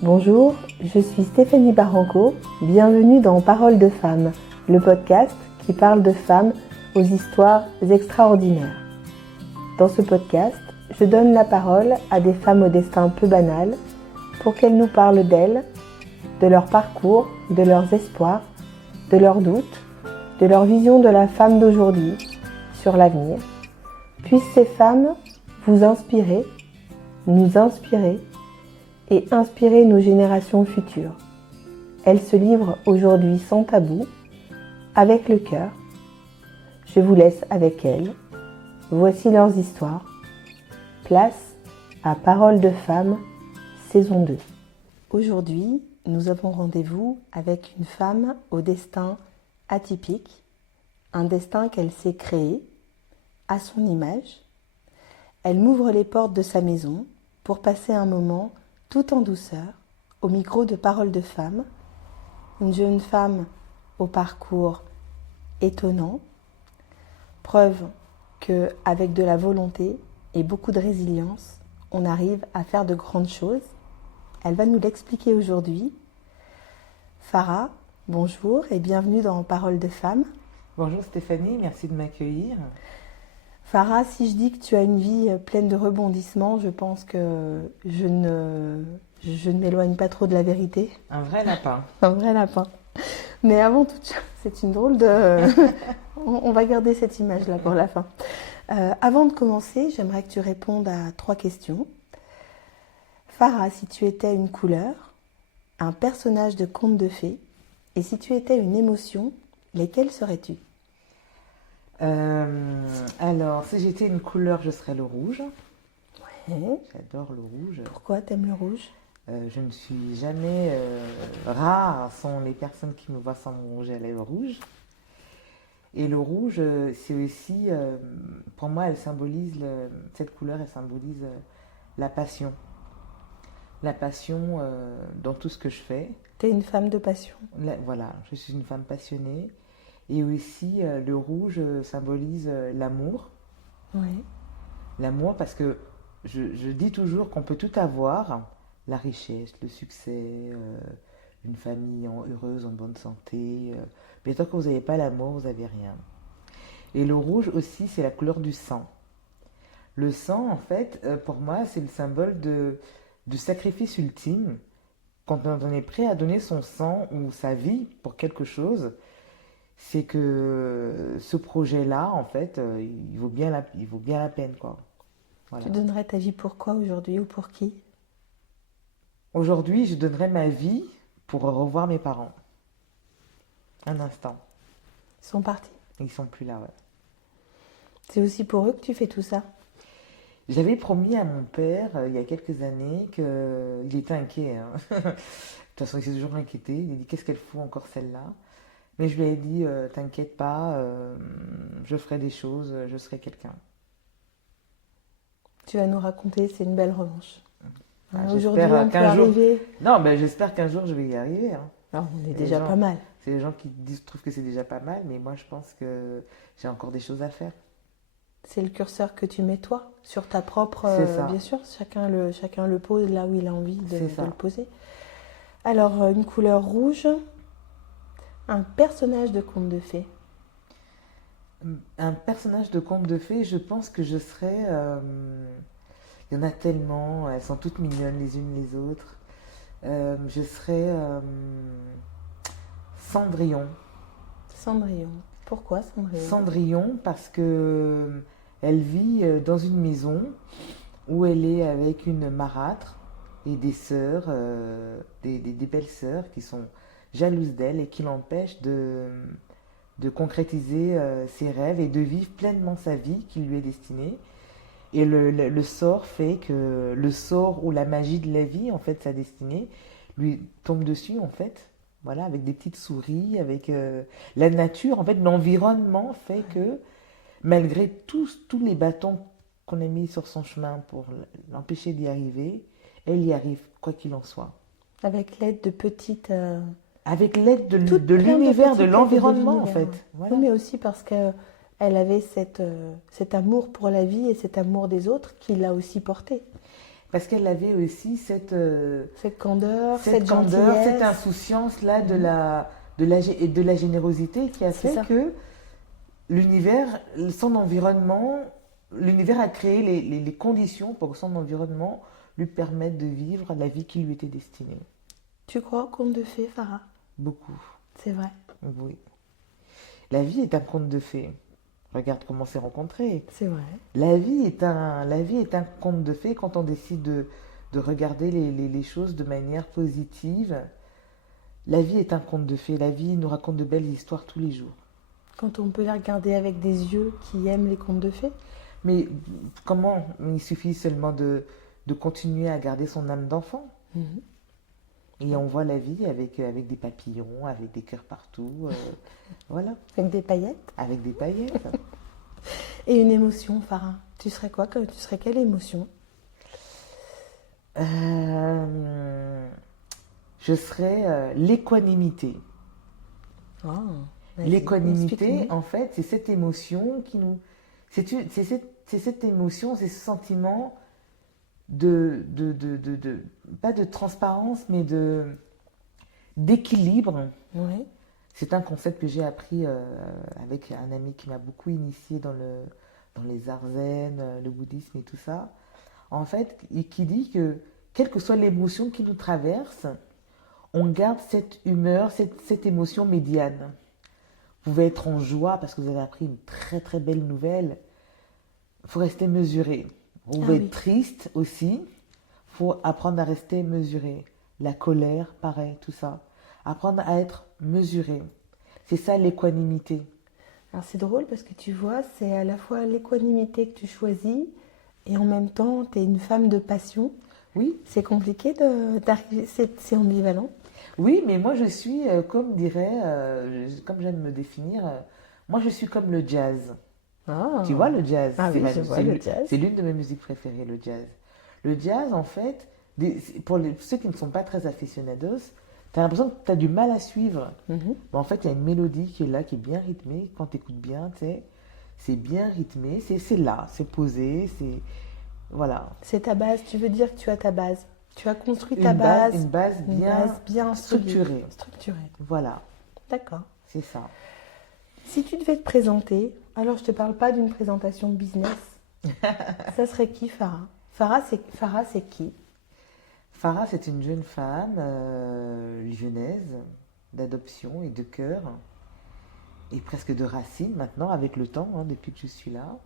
Bonjour, je suis Stéphanie Barranco, bienvenue dans Paroles de femmes, le podcast qui parle de femmes aux histoires extraordinaires. Dans ce podcast, je donne la parole à des femmes au destin peu banal pour qu'elles nous parlent d'elles, de leur parcours, de leurs espoirs, de leurs doutes, de leur vision de la femme d'aujourd'hui sur l'avenir. Puissent ces femmes vous inspirer, nous inspirer et inspirer nos générations futures. Elles se livrent aujourd'hui sans tabou, avec le cœur. Je vous laisse avec elles. Voici leurs histoires. Place à Paroles de femmes, saison 2. Aujourd'hui, nous avons rendez-vous avec une femme au destin atypique, un destin qu'elle s'est créé à son image. Elle m'ouvre les portes de sa maison pour passer un moment tout en douceur, au micro de Paroles de femmes, une jeune femme au parcours étonnant, preuve qu'avec de la volonté et beaucoup de résilience, on arrive à faire de grandes choses. Elle va nous l'expliquer aujourd'hui. Farah, bonjour et bienvenue dans Paroles de femmes. Bonjour Stéphanie, merci de m'accueillir. Farah, si je dis que tu as une vie pleine de rebondissements, je pense que je ne m'éloigne pas trop de la vérité. Un vrai lapin. Un vrai lapin. Mais avant toute chose, c'est une drôle de... On va garder cette image-là pour la fin. Avant de commencer, j'aimerais que tu répondes à 3 questions. Farah, si tu étais une couleur, un personnage de conte de fées, et si tu étais une émotion, lesquelles serais-tu ? Alors, si j'étais une couleur, je serais le rouge. Ouais. J'adore le rouge. Pourquoi t'aimes le rouge ? Je ne suis jamais... rares sont les personnes qui me voient sans mon rouge à lèvres rouge. Et le rouge, c'est aussi... pour moi, cette couleur, elle symbolise la passion. La passion dans tout ce que je fais. T'es une femme de passion. Voilà, je suis une femme passionnée. Et aussi, le rouge symbolise l'amour. Oui. L'amour, parce que je dis toujours qu'on peut tout avoir, la richesse, le succès, une famille heureuse, en bonne santé. Mais tant que vous n'avez pas l'amour, vous n'avez rien. Et le rouge aussi, c'est la couleur du sang. Le sang, en fait, pour moi, c'est le symbole du sacrifice ultime. Quand on est prêt à donner son sang ou sa vie pour quelque chose, c'est que ce projet-là, en fait, il vaut bien la peine, quoi. Voilà. Tu donnerais ta vie pour quoi aujourd'hui ou pour qui ? Aujourd'hui, je donnerais ma vie pour revoir mes parents. Un instant. Ils sont partis. Ils sont plus là, ouais. C'est aussi pour eux que tu fais tout ça ? J'avais promis à mon père, il y a quelques années, qu'il était inquiet. Hein. De toute façon, il s'est toujours inquiété. Il a dit, qu'est-ce qu'elle fout encore celle-là ? Mais je lui ai dit, t'inquiète pas, je ferai des choses, je serai quelqu'un. Tu vas nous raconter, c'est une belle revanche. Aujourd'hui, on peut arriver... Non, ben, j'espère qu'un jour, je vais y arriver. Hein. Non, on est déjà pas mal. C'est les gens qui trouvent que c'est déjà pas mal, mais moi, je pense que j'ai encore des choses à faire. C'est le curseur que tu mets toi, sur ta propre... C'est ça. Bien sûr, chacun le pose là où il a envie de le poser. Alors, une couleur rouge... Un personnage de conte de fées. Un personnage de conte de fées, je pense que je serais... il y en a tellement, elles sont toutes mignonnes les unes les autres. Je serais Cendrillon. Cendrillon. Pourquoi Cendrillon ? Cendrillon parce que elle vit dans une maison où elle est avec une marâtre et des sœurs, des belles sœurs qui sont jalouse d'elle et qui l'empêche de concrétiser ses rêves et de vivre pleinement sa vie qui lui est destinée. Et le sort fait que le sort ou la magie de la vie, en fait, sa destinée, lui tombe dessus, en fait. Voilà, avec des petites souris, avec la nature, en fait, l'environnement fait que, malgré tous les bâtons qu'on a mis sur son chemin pour l'empêcher d'y arriver, elle y arrive, quoi qu'il en soit. Avec l'aide de petites... Avec l'aide de l'univers, de l'environnement, en fait. Voilà. Oui, mais aussi parce qu'elle avait cet amour pour la vie et cet amour des autres qui l'a aussi porté. Parce qu'elle avait aussi Cette candeur, cette cette candeur, cette gentillesse. insouciance-là de la générosité qui a C'est fait ça. que l'univers, son environnement, l'univers a créé les conditions pour que son environnement lui permette de vivre la vie qui lui était destinée. Tu crois au conte de fées, Farah? Beaucoup, C'est vrai. oui. La vie est un conte de fées. Regarde comment on s'est rencontrés. C'est vrai. La vie est un conte de fées quand on décide de regarder les choses de manière positive. La vie est un conte de fées. La vie nous raconte de belles histoires tous les jours. Quand on peut les regarder avec des yeux qui aiment les contes de fées. Mais comment? Il suffit seulement de continuer à garder son âme d'enfant. Mhm. Et on voit la vie avec des papillons, avec des cœurs partout. Voilà, Avec des paillettes. avec des paillettes. Et une émotion, Farah. Tu serais quoi? Tu serais quelle émotion? Je serais l'équanimité. Oh, vas-y, L'équanimité, explique-nous. en fait, c'est cette émotion qui nous... C'est cette émotion, c'est ce sentiment pas de transparence, mais d'équilibre. Oui. C'est un concept que j'ai appris avec un ami qui m'a beaucoup initié dans les arts zen, le bouddhisme et tout ça. En fait, et qui dit que quelle que soit l'émotion qui nous traverse, on garde cette humeur, cette émotion médiane. Vous pouvez être en joie parce que vous avez appris une très très belle nouvelle. Il faut rester mesuré. Vous Ah pouvez oui. être triste aussi. Il faut apprendre à rester mesuré. La colère, pareil, tout ça. Apprendre à être mesuré. C'est ça l'équanimité. Alors c'est drôle parce que tu vois, c'est à la fois l'équanimité que tu choisis et en même temps, tu es une femme de passion. Oui, C'est compliqué d'arriver, c'est ambivalent. oui, mais moi je suis, comme j'aime me définir, moi je suis comme le jazz. Ah, Tu vois le jazz? ah C'est oui, je vois le jazz. c'est l'une de mes musiques préférées, le jazz. Le jazz, en fait, pour ceux qui ne sont pas très aficionados, tu as l'impression que tu as du mal à suivre. Mhm. Mais en fait, il y a une mélodie qui est là, qui est bien rythmée. Quand tu écoutes bien, tu sais, c'est bien rythmé, c'est là, c'est posé, c'est... Voilà. C'est ta base, tu veux dire que tu as ta base. Tu as construit ta Une base, base une base bien solide, structurée. structurée. Voilà, D'accord. c'est ça. Si tu devais te présenter, alors je te parle pas d'une présentation business. Ça serait qui, Farah? Farah, c'est qui? Farah, c'est une jeune femme lyonnaise, d'adoption et de cœur, et presque de racines maintenant, avec le temps, hein, depuis que je suis là.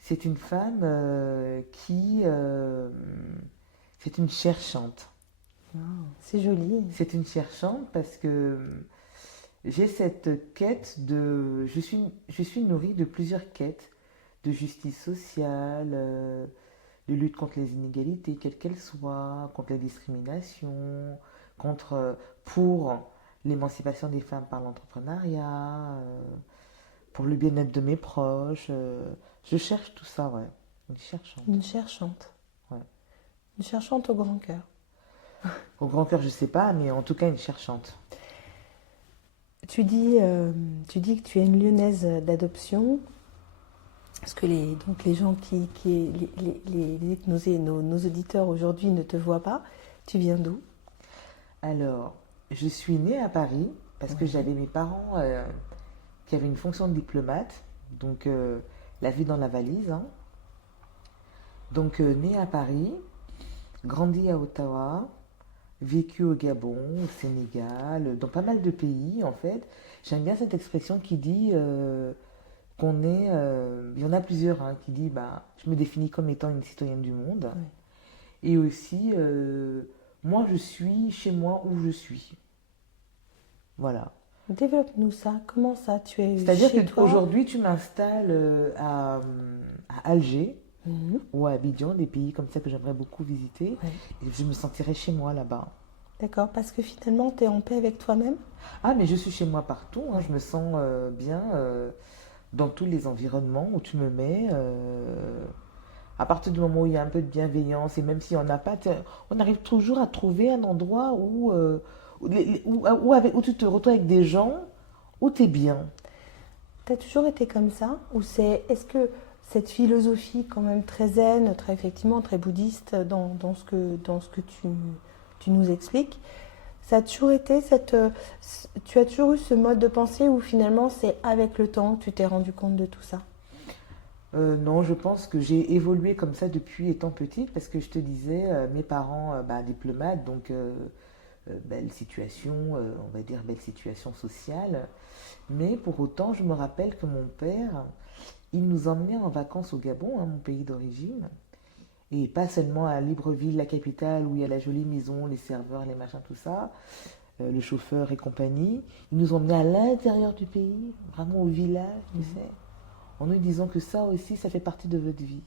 C'est une femme c'est une cherchante. Ah, c'est joli. C'est une cherchante parce que j'ai cette quête je suis nourrie de plusieurs quêtes, de justice sociale, de lutte contre les inégalités, quelles qu'elles soient, contre les discriminations, pour l'émancipation des femmes par l'entrepreneuriat, pour le bien-être de mes proches. Je cherche tout ça, ouais. Une cherchante. Une cherchante. Ouais. Une cherchante au grand cœur. Au grand cœur, je sais pas, mais en tout cas une cherchante. Tu dis que tu es une lyonnaise d'adoption. Parce que les gens nos auditeurs aujourd'hui ne te voient pas. Tu viens d'où? Alors, je suis née à Paris parce que j'avais mes parents qui avaient une fonction de diplomate, donc la vie dans la valise, hein. Donc, née à Paris, grandi à Ottawa, vécu au Gabon, au Sénégal, dans pas mal de pays en fait. J'aime bien cette expression qui dit qu'on est. Il y en a plusieurs hein, qui dit bah, je me définis comme étant une citoyenne du monde. Ouais. Et aussi, moi je suis chez moi où je suis. Voilà. Développe-nous ça. Comment ça, tu es C'est-à-dire chez toi? qu'aujourd'hui, tu m'installes à Alger Mhm. ou à Abidjan, des pays comme ça que j'aimerais beaucoup visiter. Ouais. Et je me sentirais chez moi là-bas. D'accord, parce que finalement, tu es en paix avec toi-même. Ah, mais je suis chez moi partout, hein. Ouais. Je me sens bien dans tous les environnements où tu me mets. À partir du moment où il y a un peu de bienveillance, et même si on n'a pas, on arrive toujours à trouver un endroit où tu te retrouves avec des gens où tu es bien. Tu as toujours été comme ça? Ou est-ce que cette philosophie quand même très zen, très effectivement très bouddhiste dans ce que tu nous expliques. Ça a toujours été tu as toujours eu ce mode de pensée où finalement c'est avec le temps que tu t'es rendu compte de tout ça? Non, je pense que j'ai évolué comme ça depuis étant petite parce que je te disais, mes parents, diplomates, donc belle situation, on va dire belle situation sociale. Mais pour autant, je me rappelle que mon père, il nous emmenait en vacances au Gabon, hein, mon pays d'origine, et pas seulement à Libreville, la capitale, où il y a la jolie maison, les serveurs, les machins, tout ça, le chauffeur et compagnie. Il nous emmenait à l'intérieur du pays, vraiment au village, tu sais, en nous disant que ça aussi, ça fait partie de votre vie.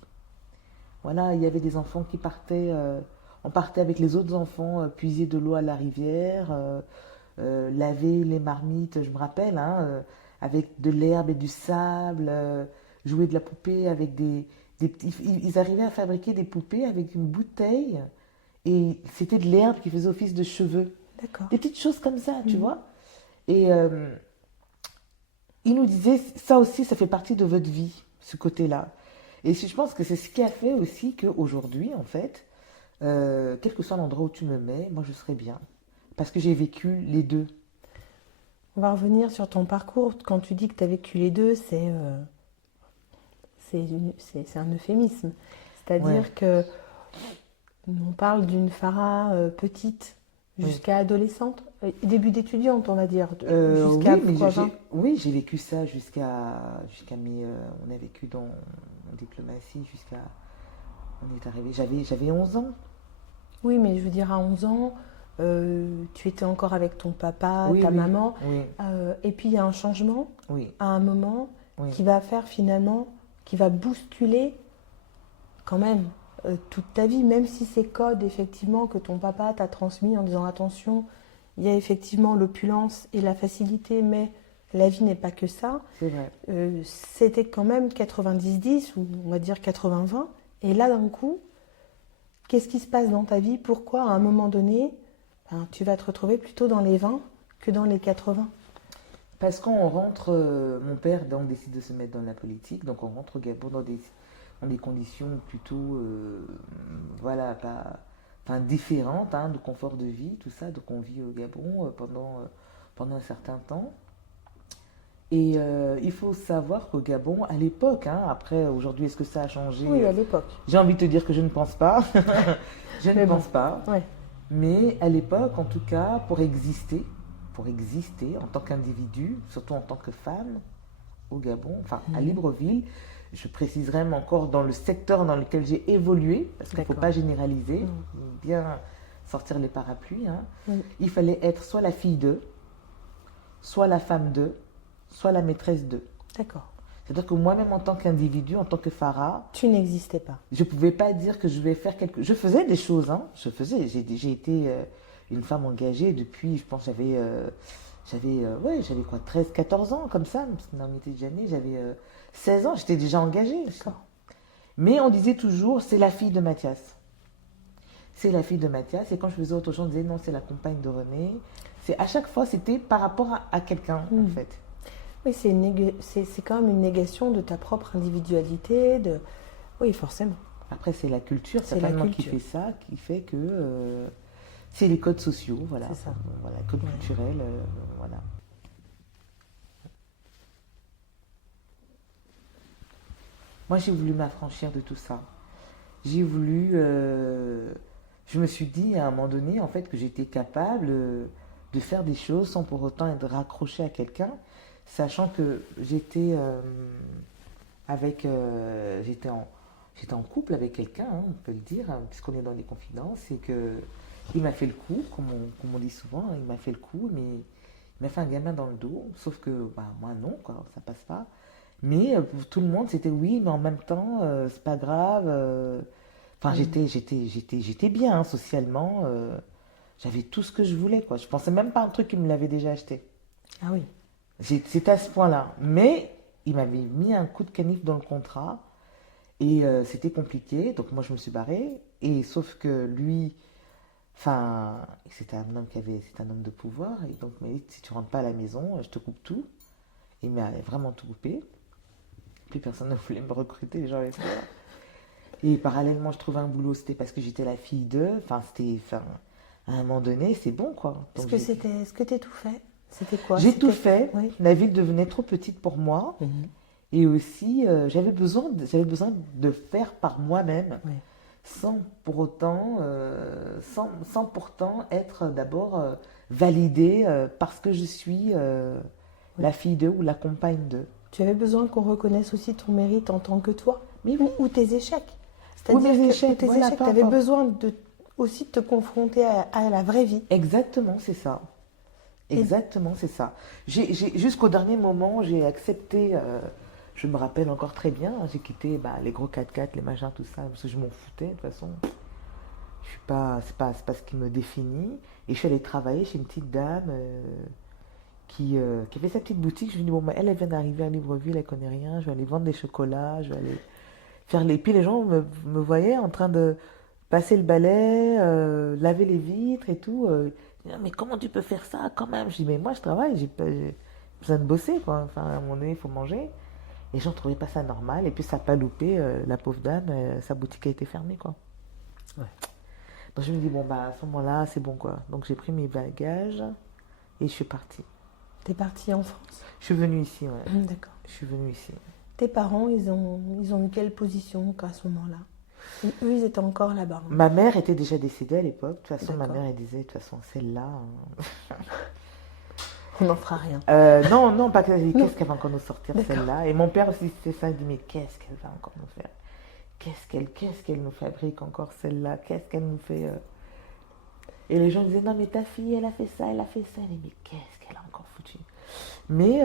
Voilà, il y avait des enfants qui partaient, on partait avec les autres enfants, puiser de l'eau à la rivière, laver les marmites, je me rappelle, hein, avec de l'herbe et du sable, jouer de la poupée avec des petits. Ils arrivaient à fabriquer des poupées avec une bouteille et c'était de l'herbe qui faisait office de cheveux. D'accord. Des petites choses comme ça, tu vois. Et il nous disait, ça aussi, ça fait partie de votre vie, ce côté-là. Et je pense que c'est ce qui a fait aussi qu'aujourd'hui, en fait, quel que soit l'endroit où tu me mets, moi je serai bien. Parce que j'ai vécu les deux. On va revenir sur ton parcours. Quand tu dis que tu as vécu les deux, c'est un euphémisme. C'est-à-dire Ouais. que on parle d'une Farah petite Oui. jusqu'à adolescente, début d'étudiante, on va dire, Oui, jusqu'à mais quoi, 20? oui, j'ai vécu ça jusqu'à mes. On a vécu en diplomatie jusqu'à. On est arrivé. J'avais 11 ans. Oui, mais je veux dire, à 11 ans, tu étais encore avec ton papa, Oui, ta oui, maman, oui, et puis il y a un changement oui, à un moment oui. qui va faire finalement, qui va bousculer quand même toute ta vie, même si ces codes effectivement que ton papa t'a transmis en disant attention, il y a effectivement l'opulence et la facilité, mais la vie n'est pas que ça. C'est vrai. C'était quand même 90-10 ou on va dire 80-20. Et là d'un coup, qu'est-ce qui se passe dans ta vie? Pourquoi à un moment donné, tu vas te retrouver plutôt dans les 20 que dans les 80? Parce qu'on rentre, mon père donc décide de se mettre dans la politique, donc on rentre au Gabon dans des conditions plutôt, voilà, pas, enfin différentes, hein, de confort de vie, tout ça. Donc on vit au Gabon pendant un certain temps. Et il faut savoir qu'au Gabon, à l'époque, hein, après aujourd'hui, est-ce que ça a Oui, changé? à l'époque. J'ai envie de te dire que je ne pense pas. Je ne Mais bon, pense pas. ouais. Mais à l'époque, en tout cas, pour exister en tant qu'individu, surtout en tant que femme, au Gabon, enfin à Libreville, je préciserai même encore dans le secteur dans lequel j'ai évolué, parce qu'il ne faut D'accord. pas généraliser, bien sortir les parapluies, hein. Oui. Il fallait être soit la fille d'eux, soit la femme d'eux, soit la maîtresse d'eux. D'accord. C'est-à-dire que moi-même en tant qu'individu, en tant que Farah, Tu n'existais pas. je ne pouvais pas dire que je vais faire quelque chose. Je faisais des choses, hein. J'ai été une femme engagée depuis, je pense, j'avais quoi, 13, 14 ans, comme ça. Parce que on était jamais, j'avais 16 ans, j'étais déjà engagée. D'accord. Mais on disait toujours, c'est la fille de Mathias. C'est la fille de Mathias. Et quand je faisais autre chose, on disait, non, c'est la compagne de René. À chaque fois, c'était par rapport à quelqu'un, en fait. Oui, c'est quand même une négation de ta propre individualité. Oui, forcément. Après, c'est la culture, C'est la certainement, qui culture. fait ça, qui fait que c'est les codes sociaux, voilà. C'est ça. Voilà, codes Ouais. culturels, voilà. Moi, j'ai voulu m'affranchir de tout ça. J'ai voulu. Je me suis dit à un moment donné, en fait, que j'étais capable de faire des choses sans pour autant être raccrochée à quelqu'un, sachant que j'étais en couple avec quelqu'un, hein, on peut le dire, hein, puisqu'on est dans des confidences, et que il m'a fait le coup, comme on dit souvent, hein, il m'a fait le coup, mais il m'a fait un gamin dans le dos, sauf que bah, moi non, quoi, ça passe pas. Mais pour tout le monde, c'était oui, mais en même temps, c'est pas grave. Enfin, j'étais bien, hein, socialement. J'avais tout ce que je voulais, quoi. Je pensais même pas à un truc qu'il me l'avait déjà acheté. Ah oui. C'était à ce point-là. Mais il m'avait mis un coup de canif dans le contrat et c'était compliqué. Donc moi, je me suis barrée. Et sauf que lui, enfin, c'était un homme c'était un homme de pouvoir. Et donc, il m'a dit, si tu rentres pas à la maison, je te coupe tout. Il m'a vraiment tout coupé. Puis personne ne voulait me recruter, les gens avaient peur. Et parallèlement, je trouvais un boulot, c'était parce que j'étais la fille d'eux. À un moment donné, c'est bon, quoi. Donc, Est-ce que tu as tout fait? C'était quoi? j'ai tout fait. Oui. La ville devenait trop petite pour moi. Et aussi, j'avais besoin de faire par moi-même, Oui. sans pour autant, sans pourtant être d'abord validée parce que je suis la fille d'eux ou la compagne d'eux. Tu avais besoin qu'on reconnaisse aussi ton mérite en tant que toi, Mais oui. ou tes échecs. Ou mes C'est-à-dire échecs, que tes voilà, échecs, peu tu avais importe. besoin aussi de te confronter à la vraie vie. Exactement, c'est ça. Exactement, c'est ça. Jusqu'au dernier moment, j'ai accepté, je me rappelle encore très bien, j'ai quitté les gros 4x4, les machins, tout ça, parce que je m'en foutais, de toute façon. Je suis pas, c'est pas ce qui me définit. Et je suis allée travailler chez une petite dame qui avait sa petite boutique. Je me dis, bon, elle vient d'arriver à Libreville, elle connaît rien, je vais aller vendre des chocolats, je vais aller faire les... Puis les gens me voyaient en train de passer le balai, laver les vitres et tout. Mais comment tu peux faire ça quand même? Je dis, mais moi je travaille, j'ai besoin de bosser, quoi. Enfin, à un moment donné, il faut manger. Et les gens ne trouvaient pas ça normal. Et puis ça n'a pas loupé, la pauvre dame, sa boutique a été fermée, quoi. Ouais. Donc je me dis, bon, à ce moment-là, c'est bon, quoi. Donc j'ai pris mes bagages et je suis partie. T'es partie en France? Je suis venue ici, ouais. D'accord. Je suis venue ici. Tes parents, ils ont eu quelle position à ce moment-là? Eux, ils étaient encore là-bas. Ma mère était déjà décédée à l'époque. De toute façon, ma D'accord. mère, elle disait, de toute façon, celle-là... On n'en fera rien. Non, pas que... Non. Qu'est-ce qu'elle va encore nous sortir, D'accord. celle-là? Et mon père aussi, c'était ça. Il dit, mais qu'est-ce qu'elle va encore nous faire? Qu'est-ce qu'elle nous fabrique encore, celle-là? Qu'est-ce qu'elle nous fait Et les gens disaient, non, mais ta fille, elle a fait ça, elle a fait ça. Elle dit, mais qu'est-ce qu'elle a encore foutu? Mais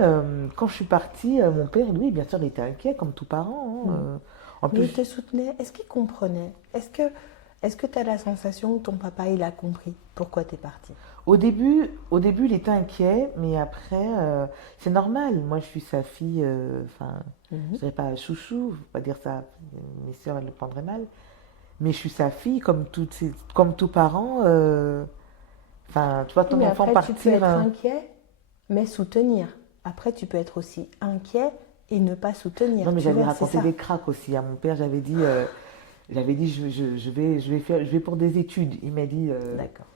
quand je suis partie, mon père, lui, bien sûr, il était inquiet, comme tout parent. Hein, en Mais plus, il te soutenait. Est-ce qu'il comprenait? Est-ce que tu as la sensation que ton papa, il a compris pourquoi tu es partie? au début, il était inquiet, mais après, c'est normal. Moi, je suis sa fille, je dirais pas chouchou, faut pas dire ça, mes soeurs, elles le prendraient mal. Mais je suis sa fille, comme tout parent. Tu vois ton Mais enfant après, tu peux partir. être inquiet, mais soutenir. Après, tu peux être aussi inquiet et ne pas soutenir. Non, mais Tu j'avais vois, c'est raconté ça. des cracks aussi à mon père. J'avais dit, je vais pour des études. Il m'a dit, D'accord.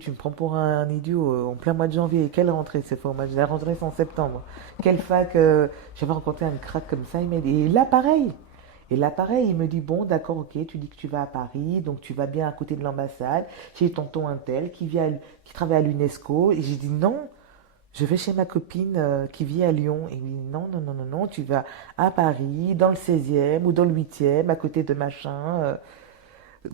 tu me prends pour un idiot en plein mois de janvier. Quelle rentrée c'est faux? Moi, la rentrée c'est en septembre. Quelle fac? J'avais rencontré un crack comme ça. Il m'a dit, et là pareil, il me dit, bon, d'accord, ok, tu dis que tu vas à Paris, donc tu vas bien à côté de l'ambassade, chez tonton Untel qui travaille à l'UNESCO. Et j'ai dit, non, je vais chez ma copine qui vit à Lyon. Et il me dit, non, non, non, non, non, tu vas à Paris, dans le 16e ou dans le 8e, à côté de machin.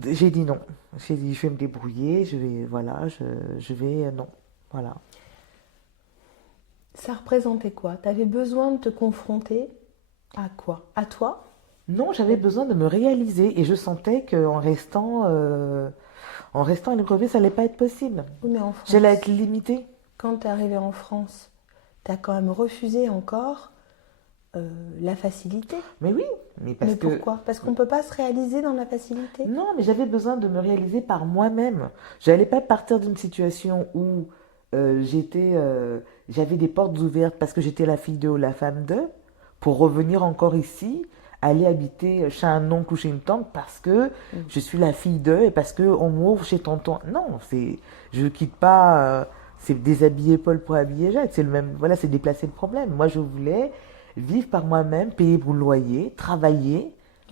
J'ai dit non. J'ai dit, je vais me débrouiller, je vais, non. Voilà. Ça représentait quoi? Tu avais besoin de te confronter à quoi? À toi? Non, j'avais besoin de me réaliser et je sentais qu'en restant à Libreville, ça n'allait pas être possible. Oui, mais en France, J'allais être limitée. quand tu es arrivé en France, tu as quand même refusé encore la facilité. Mais oui, mais parce Mais que... pourquoi? Parce qu'on ne peut pas se réaliser dans la facilité. Non, mais j'avais besoin de me réaliser par moi-même. Je n'allais pas partir d'une situation où j'avais des portes ouvertes parce que j'étais la fille d'eux ou la femme d'eux, pour revenir encore ici, aller habiter chez un oncle ou chez une tante parce que je suis la fille d'eux et parce qu'on m'ouvre chez tonton. Non, je ne quitte pas, c'est déshabiller Paul pour habiller Jacques. C'est le même, voilà, c'est déplacer le problème. Moi, je voulais vivre par moi-même, payer mon loyer,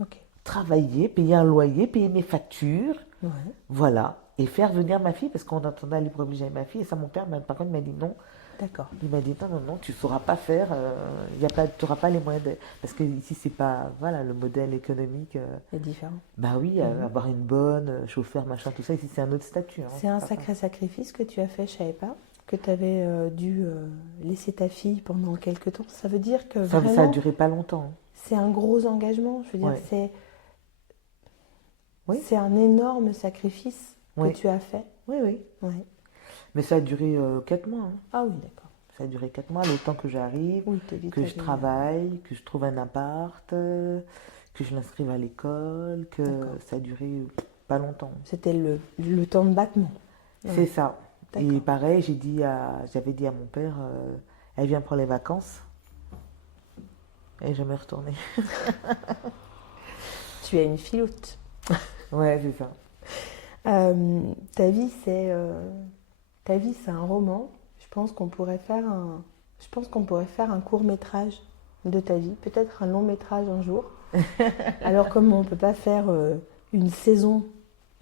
Ok. travailler, payer un loyer, payer mes factures, Ouais. voilà, et faire venir ma fille parce qu'on entendait à Libreville j'avais ma fille et ça mon père par contre m'a dit non, D'accord. il m'a dit non non non tu sauras pas faire, tu n'auras pas les moyens parce que ici c'est pas voilà le modèle économique, C'est différent. bah oui avoir une bonne chauffeur machin tout ça ici c'est un autre statut. Hein, C'est un pas sacré sacrifice que tu as fait, je savais pas. Que tu avais dû laisser ta fille pendant quelques temps. Ça veut dire que ça a vraiment, duré pas longtemps. c'est un gros engagement. Je veux dire, Ouais. Oui. c'est un énorme sacrifice que Oui. tu as fait. Oui oui, Ouais. mais ça a duré 4 mois. Hein. Ah oui, d'accord. Ça a duré 4 mois, le temps que j'arrive, Oui, t'es vite que je allée, travaille, que je trouve un appart, que je l'inscrive à l'école, que D'accord. ça a duré pas longtemps. C'était le temps de battement. Ouais. C'est ça. D'accord. Et pareil, j'avais dit à mon père, elle vient pour les vacances. Et jamais retourné. Tu es une filoute. Ouais, c'est ça. Ta vie, c'est un roman. Je pense qu'on pourrait faire un court-métrage de ta vie, peut-être un long-métrage un jour. Alors comme on ne peut pas faire une saison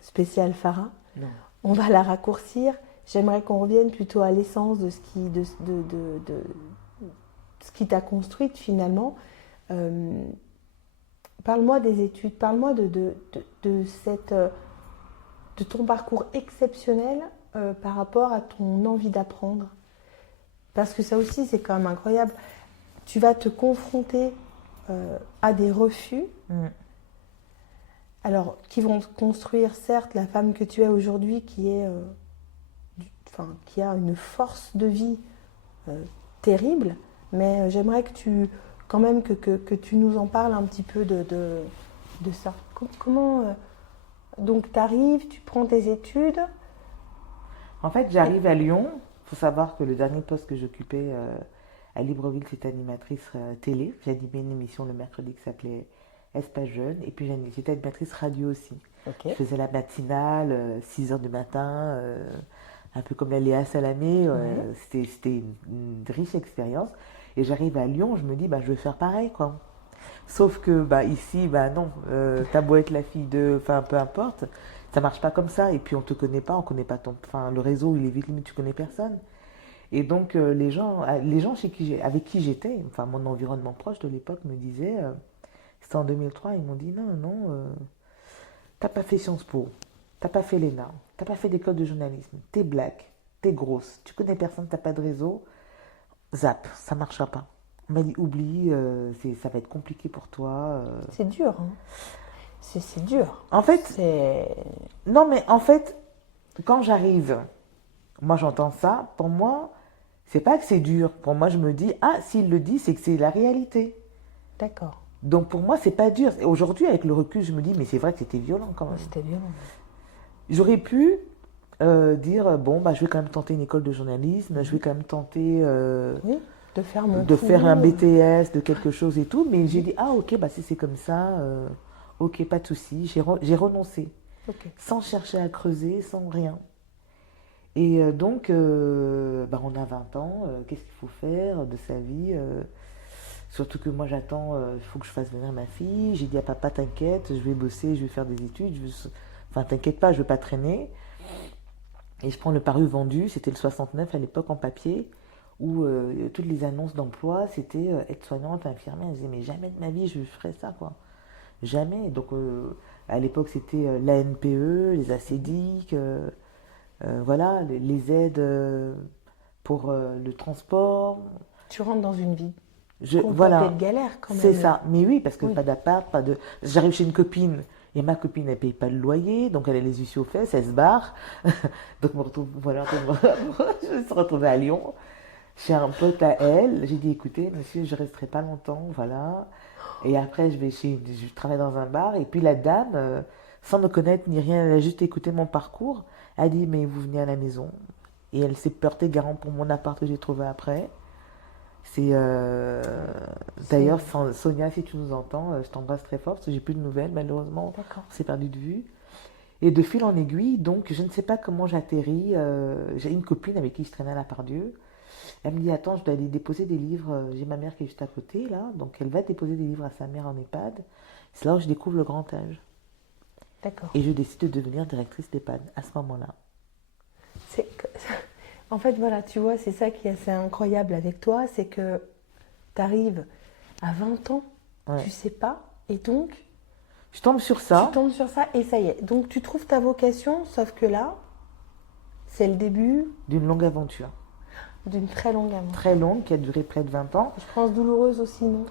spéciale Farah, Non. on va la raccourcir. J'aimerais qu'on revienne plutôt à l'essence de ce qui t'a construite finalement. Parle-moi des études, parle-moi de ton parcours exceptionnel par rapport à ton envie d'apprendre. Parce que ça aussi, c'est quand même incroyable. Tu vas te confronter à des refus, alors qui vont construire certes la femme que tu es aujourd'hui, qui a une force de vie terrible, mais j'aimerais que tu nous en parles un petit peu de ça. Comment donc tu arrives, tu prends tes études. En fait, j'arrive à Lyon. Il faut savoir que le dernier poste que j'occupais à Libreville, c'était animatrice télé. J'animais une émission le mercredi qui s'appelait Espace Jeune. Et puis j'étais animatrice radio aussi. Okay. Je faisais la matinale, 6h du matin, un peu comme la Léa Salamé. C'était une riche expérience. Et j'arrive à Lyon, je me dis, je vais faire pareil, quoi. Sauf que ici, non, t'as beau être la fille de... Enfin, peu importe, ça marche pas comme ça. Et puis on te connaît pas, on connaît pas ton... Enfin, le réseau, il est vite limite, tu connais personne. Et donc, les gens avec qui j'étais, enfin, mon environnement proche de l'époque me disaient... c'était en 2003, ils m'ont dit, non, t'as pas fait Sciences Po, t'as pas fait l'ENA, t'as pas fait d'école de journalisme, t'es black, t'es grosse, tu connais personne, t'as pas de réseau, zap, ça marchera pas. On m'a dit, oublie, ça va être compliqué pour toi. C'est dur, hein. C'est dur. En fait, non, mais en fait, quand j'arrive, moi j'entends ça, pour moi, c'est pas que c'est dur. Pour moi, je me dis, s'il le dit, c'est que c'est la réalité. D'accord. Donc pour moi, c'est pas dur. Et aujourd'hui, avec le recul, je me dis, mais c'est vrai que c'était violent quand même. C'était violent. J'aurais pu dire, je vais quand même tenter une école de journalisme, je vais quand même tenter... oui. De faire un BTS, de quelque chose et tout, mais j'ai dit, ok, si c'est comme ça, ok, pas de souci, j'ai renoncé, sans chercher à creuser, sans rien. Et donc, on a 20 ans, qu'est-ce qu'il faut faire de sa vie surtout que moi j'attends, il faut que je fasse venir ma fille, j'ai dit à papa, t'inquiète, je vais bosser, je vais faire des études, t'inquiète pas, je veux pas traîner. Et je prends le paru vendu, c'était le 69 à l'époque en papier, où toutes les annonces d'emploi, c'était aide-soignante, infirmière. Je disais, mais jamais de ma vie je ferais ça, quoi. Jamais. Donc, à l'époque, c'était l'ANPE, les ACDIC, voilà, les aides pour le transport. Tu rentres dans une vie voilà, de galère, quand même. C'est ça. Mais oui, parce que pas d'appart, pas de... J'arrive chez une copine, et ma copine, elle paye pas le loyer, donc elle a les huissiers aux fesses, elle se barre. Donc, je me suis retrouvée à Lyon. Chez un pote à elle, j'ai dit, écoutez, monsieur, je resterai pas longtemps, voilà. Et après, je travaille dans un bar, et puis la dame, sans me connaître ni rien, elle a juste écouté mon parcours, elle a dit, mais vous venez à la maison. Et elle s'est portée garant pour mon appart que j'ai trouvé après. C'est d'ailleurs, Sonia, si tu nous entends, je t'embrasse très fort, parce que j'ai plus de nouvelles, malheureusement. D'accord. On s'est perdu de vue. Et de fil en aiguille, donc, je ne sais pas comment j'atterris. J'ai une copine avec qui je traînais à la Pardieu. Elle me dit, attends, je dois aller déposer des livres. J'ai ma mère qui est juste à côté, là. Donc, elle va déposer des livres à sa mère en EHPAD. C'est là où je découvre le grand âge. D'accord. Et je décide de devenir directrice d'EHPAD à ce moment-là. En fait, voilà, tu vois, c'est ça qui est assez incroyable avec toi. C'est que tu arrives à 20 ans, tu sais pas. Et donc... Je tombe sur ça. Tu tombes sur ça et ça y est. Donc, tu trouves ta vocation, sauf que là, c'est le début... d'une longue aventure. D'une très longue aventure. Très longue, qui a duré près de 20 ans. Je pense douloureuse aussi, non?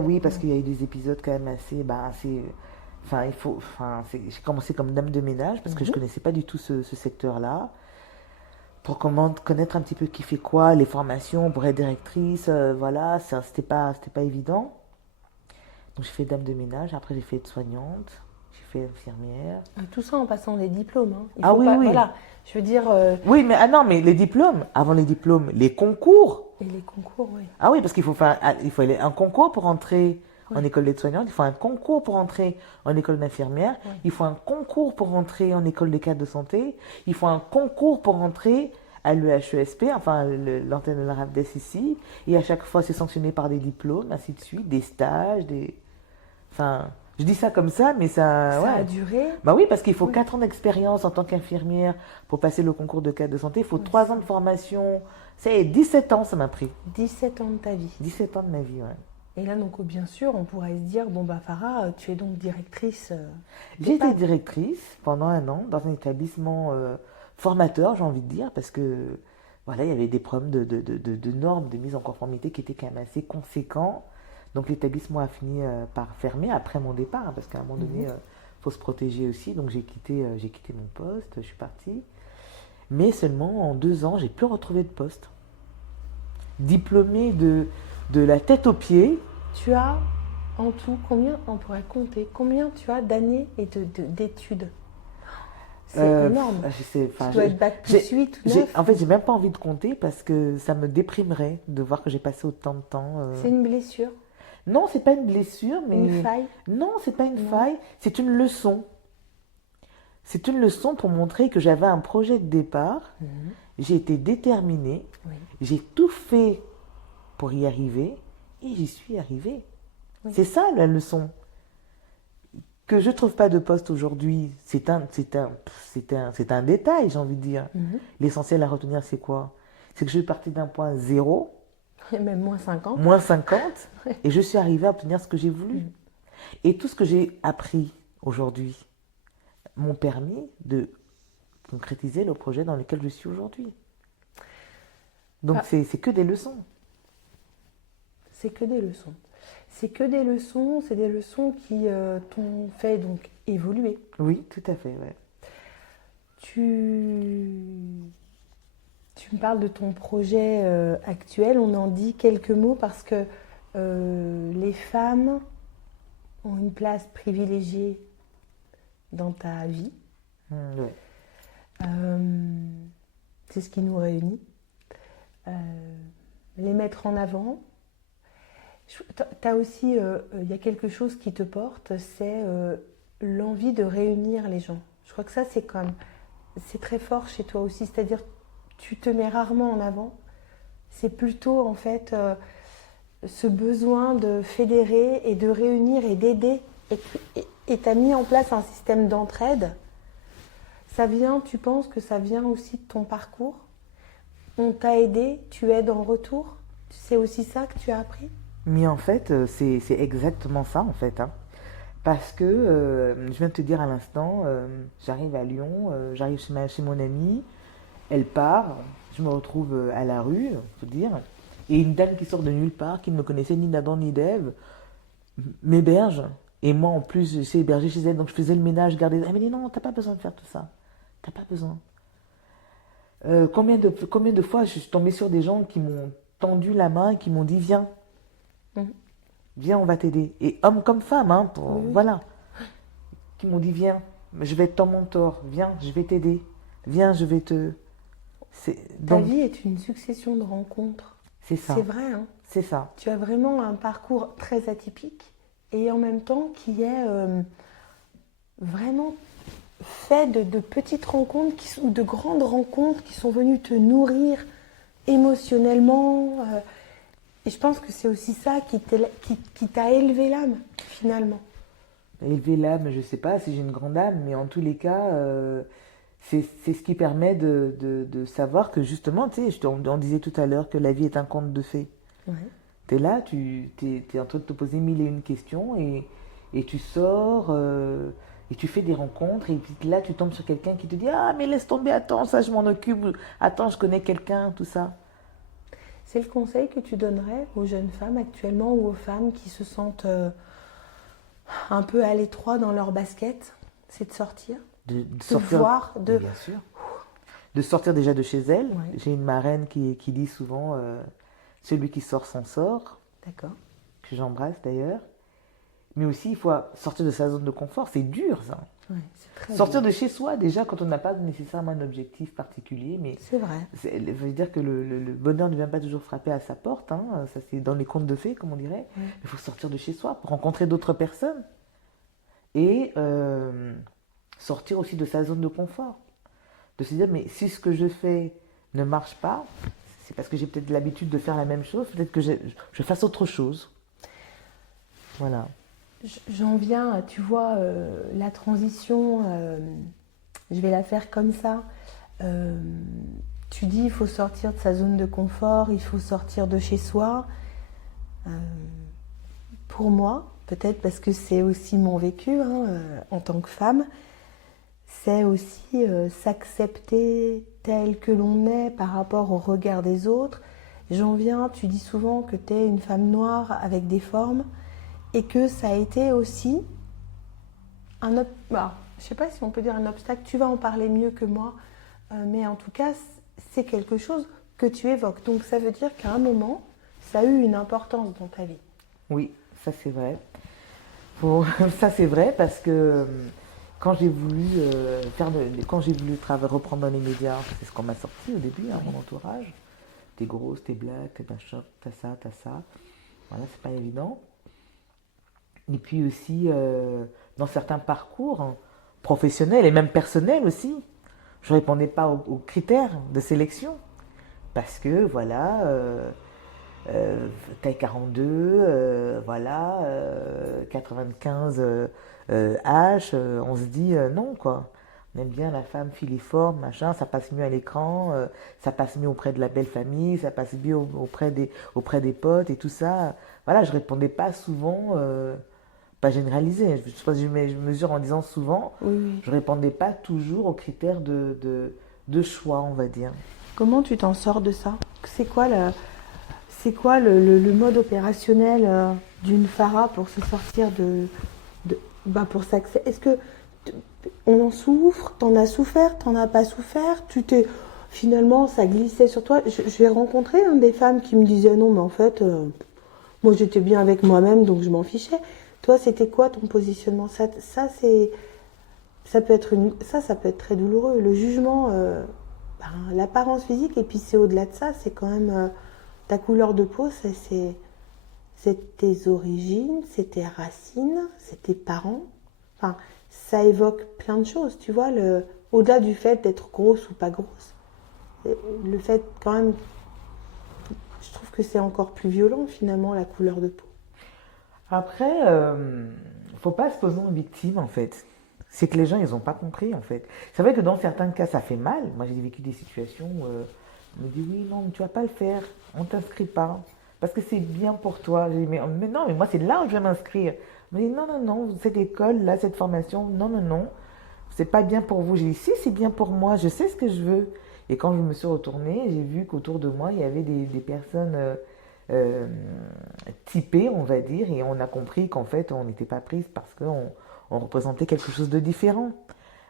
Oui, parce qu'il y a eu des épisodes quand même assez... j'ai commencé comme dame de ménage, parce que je ne connaissais pas du tout ce secteur-là. Pour connaître un petit peu qui fait quoi, les formations pour être directrice, voilà, c'était pas évident. Donc j'ai fait dame de ménage, après j'ai fait aide-soignante, j'ai fait infirmière. Tout ça en passant des diplômes. Hein. Il Ah faut oui, pas, oui. voilà, je veux dire, Oui, mais ah non, mais les diplômes, avant les diplômes, les concours. et les concours, oui. Ah oui, parce il faut aller un concours pour entrer en Ouais. école d'aide-soignante, il faut un concours pour entrer en école d'infirmière, Ouais. il faut un concours pour entrer en école de cadre de santé, il faut un concours pour entrer à l'EHESP, enfin l'antenne de la RAFDES ici, et à chaque fois c'est sanctionné par des diplômes, ainsi de suite, des stages, des... Enfin, je dis ça comme ça, mais ça... Ça a Ouais. duré. Bah oui, parce qu'il faut Oui. 4 ans d'expérience en tant qu'infirmière pour passer le concours de cadre de santé, il faut Ouais, 3 ans de formation, c'est 17 ans ça m'a pris. 17 ans de ta vie. 17 ans de ma vie, ouais. Et là, donc, bien sûr, on pourrait se dire, bon, bah, Farah, tu es donc directrice J'ai été d'EHPAD. directrice pendant un an dans un établissement formateur, j'ai envie de dire, parce que voilà, il y avait des problèmes de normes de mise en conformité qui étaient quand même assez conséquents. Donc l'établissement a fini par fermer après mon départ, hein, parce qu'à un moment donné, faut se protéger aussi. Donc j'ai quitté mon poste, je suis partie. Mais seulement en 2 ans, j'ai plus retrouvé de poste. Diplômée de la tête aux pieds. Tu as, en tout, combien, on pourrait compter, combien tu as d'années et d'études? C'est énorme. Je sais, Tu enfin, dois être bac plus 8 ou 9. en fait, j'ai même pas envie de compter parce que ça me déprimerait de voir que j'ai passé autant de temps. C'est une blessure, Non, c'est pas une blessure, mais une faille. non, c'est pas une Non. faille, c'est une leçon. C'est une leçon pour montrer que j'avais un projet de départ. J'ai été déterminée, Oui. j'ai tout fait pour y arriver et j'y suis arrivée. Oui. C'est ça la leçon. Que je trouve pas de poste aujourd'hui, c'est un détail, j'ai envie de dire. L'essentiel à retenir, c'est quoi? C'est que je suis partie d'un point zéro, Et même moins 50. moins 50, Ouais. et je suis arrivée à obtenir ce que j'ai voulu. Et tout ce que j'ai appris aujourd'hui m'ont permis de concrétiser le projet dans lequel je suis aujourd'hui. Donc Ah. c'est que des leçons. C'est que des leçons. C'est que des leçons, c'est des leçons qui t'ont fait donc évoluer. Oui, tout à fait, ouais. Tu me parles de ton projet actuel, on en dit quelques mots parce que les femmes ont une place privilégiée dans ta vie. Ouais. C'est ce qui nous réunit. Les mettre en avant. T'as aussi, il y a quelque chose qui te porte, c'est l'envie de réunir les gens. Je crois que ça, c'est très fort chez toi aussi. C'est-à-dire, tu te mets rarement en avant. C'est plutôt, en fait, ce besoin de fédérer et de réunir et d'aider. Et tu as mis en place un système d'entraide. Tu penses que ça vient aussi de ton parcours? On t'a aidé, tu aides en retour? C'est aussi ça que tu as appris? Mais en fait, c'est exactement ça, en fait. Hein. Parce que, je viens de te dire à l'instant, j'arrive à Lyon, j'arrive chez mon amie, elle part, je me retrouve à la rue, faut dire, et une dame qui sort de nulle part, qui ne me connaissait ni d'Adam ni d'Ève, m'héberge. Et moi, en plus, j'étais hébergée chez elle, donc je faisais le ménage, gardais. Elle m'a dit non, t'as pas besoin de faire tout ça. T'as pas besoin. Combien de fois je suis tombée sur des gens qui m'ont tendu la main et qui m'ont dit viens. Viens, on va t'aider. Et homme comme femme, hein, voilà. Qui m'ont dit, viens, je vais être ton mentor. Viens, je vais t'aider. Viens, je vais te... Ta vie est une succession de rencontres. C'est ça. C'est vrai, hein. C'est ça. Tu as vraiment un parcours très atypique et en même temps qui est vraiment fait de petites rencontres ou de grandes rencontres qui sont venues te nourrir émotionnellement. Et je pense que c'est aussi ça qui t'a élevé l'âme, finalement. Élever l'âme, je ne sais pas si j'ai une grande âme, mais en tous les cas, c'est ce qui permet de savoir que justement, tu sais, on disait tout à l'heure que la vie est un conte de fées. Ouais. Tu es là, tu es en train de te poser 1001 questions et tu sors et tu fais des rencontres et puis là, tu tombes sur quelqu'un qui te dit « Ah, mais laisse tomber, attends, ça je m'en occupe, attends, je connais quelqu'un, tout ça. » C'est le conseil que tu donnerais aux jeunes femmes actuellement ou aux femmes qui se sentent un peu à l'étroit dans leur basket, c'est de sortir, de sortir, voir, bien sûr, de sortir déjà de chez elle. Ouais. J'ai une marraine qui dit souvent celui qui sort s'en sort. D'accord. Que j'embrasse d'ailleurs. Mais aussi, il faut sortir de sa zone de confort. C'est dur, ça. Ouais, c'est très Sortir dur. de chez soi, déjà, quand on n'a pas nécessairement un objectif particulier, mais C'est vrai. ça veut dire que le bonheur ne vient pas toujours frapper à sa porte, hein. Ça c'est dans les contes de fées, comme on dirait. Ouais. Il faut sortir de chez soi pour rencontrer d'autres personnes et sortir aussi de sa zone de confort. De se dire, mais si ce que je fais ne marche pas, c'est parce que j'ai peut-être l'habitude de faire la même chose, peut-être que je fasse autre chose. Voilà. J'en viens, tu vois, la transition, je vais la faire comme ça. Euh, Tu dis il faut sortir de sa zone de confort, il faut sortir de chez soi. Euh, pour moi, peut-être parce que c'est aussi mon vécu hein, en tant que femme, c'est aussi s'accepter tel que l'on est par rapport au regard des autres. J'en viens, tu dis souvent que tu es une femme noire avec des formes et que ça a été aussi bah, je ne sais pas si on peut dire un obstacle, tu vas en parler mieux que moi, mais en tout cas, c'est quelque chose que tu évoques. Donc ça veut dire qu'à un moment, ça a eu une importance dans ta vie. Oui, ça c'est vrai. Ça c'est vrai parce que quand j'ai voulu quand j'ai voulu reprendre dans les médias, c'est ce qu'on m'a sorti au début, hein, mon entourage. T'es grosse, t'es black, t'es machin, t'as ça, t'as ça. Voilà, c'est pas évident. Et puis aussi dans certains parcours hein, professionnels et même personnels aussi, je répondais pas aux critères de sélection parce que voilà. Taille 42, voilà, 95 H, on se dit non quoi. On aime bien la femme filiforme, machin, ça passe mieux à l'écran, ça passe mieux auprès de la belle famille, ça passe mieux auprès des potes et tout ça. Voilà, je répondais pas souvent, pas généralisé, je mesure en disant souvent, Oui. je répondais pas toujours aux critères de choix, on va dire. Comment tu t'en sors de ça? C'est quoi le mode opérationnel d'une Farah pour se sortir pour s'accepter? Est-ce que on en souffre? T'en as souffert? T'en as pas souffert? Finalement, ça glissait sur toi. J'ai rencontré des femmes qui me disaient non, mais en fait, moi j'étais bien avec moi-même, donc je m'en fichais. Toi, c'était quoi ton positionnement? Ça peut être très douloureux. Le jugement, l'apparence physique, et puis c'est au-delà de ça, c'est quand même ta couleur de peau, c'est tes origines, c'est tes racines, c'est tes parents. Enfin, ça évoque plein de choses, tu vois, au-delà du fait d'être grosse ou pas grosse. Le fait quand même, je trouve que c'est encore plus violent finalement la couleur de peau. Après, faut pas se poser en victime en fait. C'est que les gens, ils n'ont pas compris en fait. C'est vrai que dans certains cas, ça fait mal. Moi, j'ai vécu des situations où on me dit oui, non, mais tu vas pas le faire, on t'inscrit pas. Parce que c'est bien pour toi. J'ai dit, mais non, mais moi, c'est là où je vais m'inscrire. On me dit non, non, non, cette école, là, cette formation, non, non, non, c'est pas bien pour vous. J'ai dit si, c'est bien pour moi, je sais ce que je veux. Et quand je me suis retournée, j'ai vu qu'autour de moi, il y avait des personnes euh, typées, on va dire, et on a compris qu'en fait, on n'était pas prise parce qu'on représentait quelque chose de différent.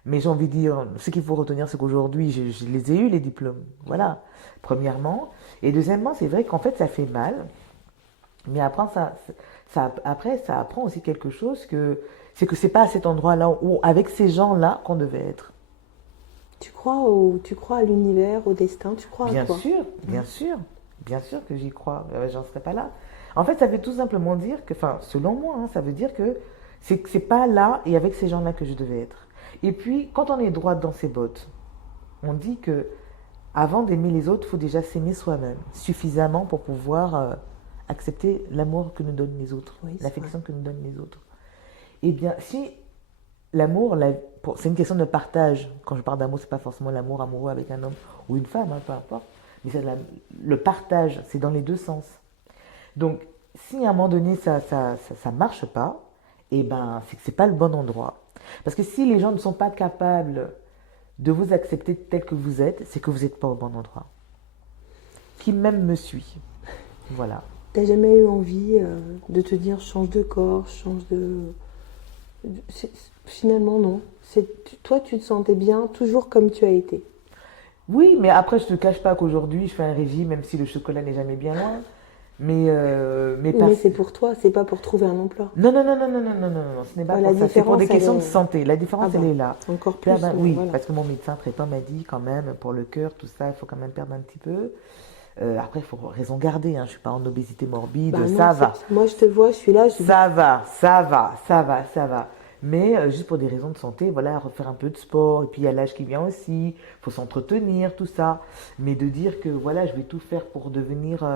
Mais j'ai envie de dire, ce qu'il faut retenir, c'est qu'aujourd'hui, je les ai eus, les diplômes. Voilà, premièrement. Et deuxièmement, c'est vrai qu'en fait, ça fait mal. Mais après, ça apprend aussi quelque chose c'est que c'est pas à cet endroit-là, avec ces gens-là, qu'on devait être. Tu crois à l'univers, au destin, tu crois à Bien quoi? sûr, bien sûr, bien sûr que j'y crois. J'en serais pas là. En fait, ça veut tout simplement dire que, enfin, selon moi, hein, ça veut dire que c'est pas là et avec ces gens-là que je devais être. Et puis, quand on est droit dans ses bottes, on dit que avant d'aimer les autres, il faut déjà s'aimer soi-même suffisamment pour pouvoir accepter l'amour que nous donnent les autres, Oui, l'affection que nous donnent les autres. Eh bien, si l'amour, c'est une question de partage. Quand je parle d'amour, c'est pas forcément l'amour amoureux avec un homme ou une femme, hein, peu importe. Mais c'est le partage, c'est dans les deux sens. Donc, si à un moment donné ça marche pas, eh ben, c'est que c'est pas le bon endroit. Parce que si les gens ne sont pas capables de vous accepter tel que vous êtes, c'est que vous n'êtes pas au bon endroit. Qui même me suit. Voilà. T'as jamais eu envie de te dire change de corps, Finalement, non. Toi, tu te sentais bien, toujours comme tu as été. Oui, mais après, je ne te cache pas qu'aujourd'hui, je fais un régime, même si le chocolat n'est jamais bien loin. Mais Mais c'est pour toi, c'est pas pour trouver un emploi. Non, non, non, non, non, non, non, non, non, ce n'est pas Ouais, la pour ça. C'est pour différence, des elle questions de est... santé. La différence, Ah elle bah, est là. encore plus, Perdre oui, voilà. parce que mon médecin traitant m'a dit quand même, pour le cœur, tout ça, il faut quand même perdre un petit peu. Après, il faut raison garder, hein. Je ne suis pas en obésité morbide, Bah non, ça va. moi je te vois, je suis là, je dis, Ça va, ça va, ça va, ça va. Mais juste pour des raisons de santé, voilà, refaire un peu de sport. Et puis il y a l'âge qui vient aussi, il faut s'entretenir, tout ça. Mais de dire que voilà, je vais tout faire pour devenir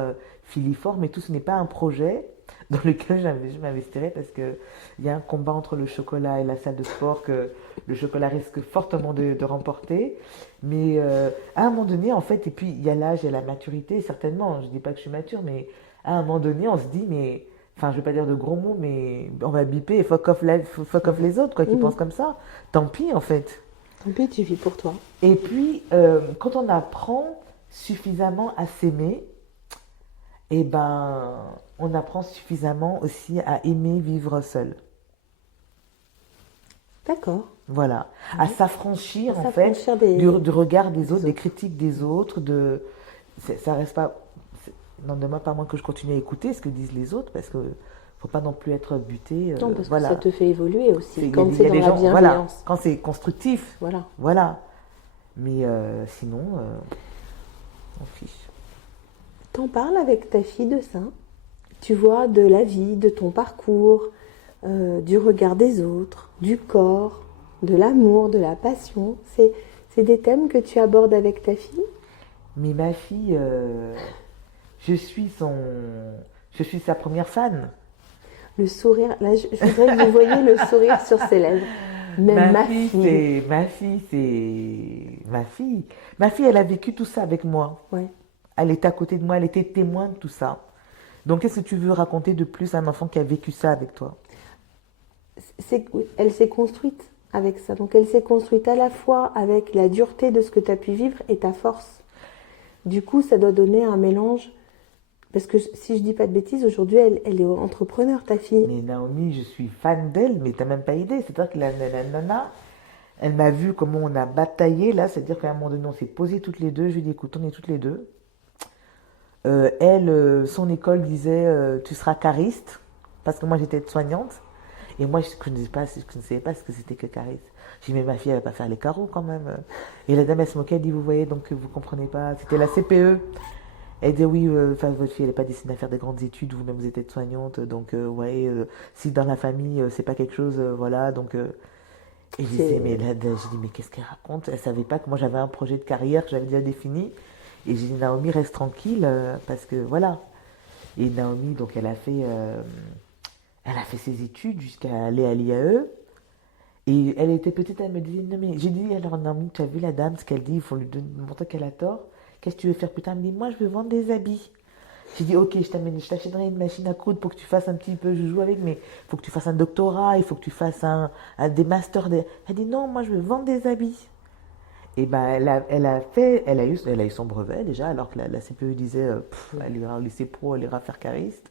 filiforme et tout, ce n'est pas un projet dans lequel je m'investirais parce qu'il y a un combat entre le chocolat et la salle de sport que le chocolat risque fortement de remporter. Mais à un moment donné, en fait, et puis il y a l'âge et la maturité, certainement. Je ne dis pas que je suis mature, mais à un moment donné, on se dit, mais. Enfin, je vais pas dire de gros mots, mais on va biper et fuck off les autres, quoi, qui pensent comme ça. Tant pis, en fait. tant pis, tu vis pour toi. Et puis, quand on apprend suffisamment à s'aimer, eh ben, on apprend suffisamment aussi à aimer vivre seul. D'accord. Voilà. À s'affranchir, À en fait, s'affranchir du regard des autres, des autres. critiques des autres, ça reste pas. N'en demande pas moins que je continue à écouter ce que disent les autres, parce que faut pas non plus être buté. Non, parce Voilà. que ça te fait évoluer aussi, Il y a quand des- il y c'est a dans des la gens, voilà, bienveillance. quand c'est constructif, Voilà. voilà. Mais sinon, on fiche. T'en parles avec ta fille de ça. Tu vois, de la vie, de ton parcours, du regard des autres, du corps, de l'amour, de la passion. C'est des thèmes que tu abordes avec ta fille. Mais ma fille, je suis sa première fan. Le sourire, là, je voudrais que vous voyiez le sourire sur ses lèvres. Même ma fille. c'est ma fille, c'est ma fille. Ma fille, elle a vécu tout ça avec moi. Ouais. Elle était à côté de moi, elle était témoin de tout ça. Donc, qu'est-ce que tu veux raconter de plus à un enfant qui a vécu ça avec toi? Elle s'est construite avec ça. Donc elle s'est construite à la fois avec la dureté de ce que tu as pu vivre et ta force. Du coup, ça doit donner un mélange. Parce que si je dis pas de bêtises, aujourd'hui, elle est entrepreneur, ta fille. Mais Naomi, je suis fan d'elle, mais t'as même pas idée. C'est-à-dire que la nana, elle m'a vu comment on a bataillé là. C'est-à-dire qu'à un moment donné, on s'est posées toutes les deux. Je lui ai dit, écoute, on est toutes les deux. Son école disait, tu seras cariste, parce que moi j'étais soignante. Et moi, je ne savais pas ce que c'était que cariste. J'ai dit, mais ma fille, elle va pas faire les carreaux quand même. Et la dame, elle se moquait, elle dit, vous voyez, donc vous comprenez pas. C'était la CPE. Elle dit, oui, votre fille, elle n'est pas destinée à faire des grandes études, vous-même, vous êtes aide-soignante. Donc, ouais, si dans la famille, c'est pas quelque chose, voilà. Donc, et je disais, mais là, j'ai dit, mais qu'est-ce qu'elle raconte? Elle savait pas que moi, j'avais un projet de carrière que j'avais déjà défini. Et j'ai dit, Naomi, reste tranquille, parce que voilà. Et Naomi, donc, elle a fait ses études jusqu'à aller à l'IAE. Et elle était petite, elle me disait, non mais, j'ai dit, alors Naomi, tu as vu la dame, ce qu'elle dit, il faut lui montrer qu'elle a tort. Qu'est-ce que tu veux faire plus tard? Elle me dit, moi je veux vendre des habits. J'ai dit, ok, je t'achèterai une machine à coudre pour que tu fasses un petit peu, je joue avec, mais il faut que tu fasses un doctorat, il faut que tu fasses des masters. Elle dit, non, moi je veux vendre des habits. Et ben, elle a eu son brevet déjà, alors que la CPE disait, elle ira au lycée pro, elle ira faire cariste.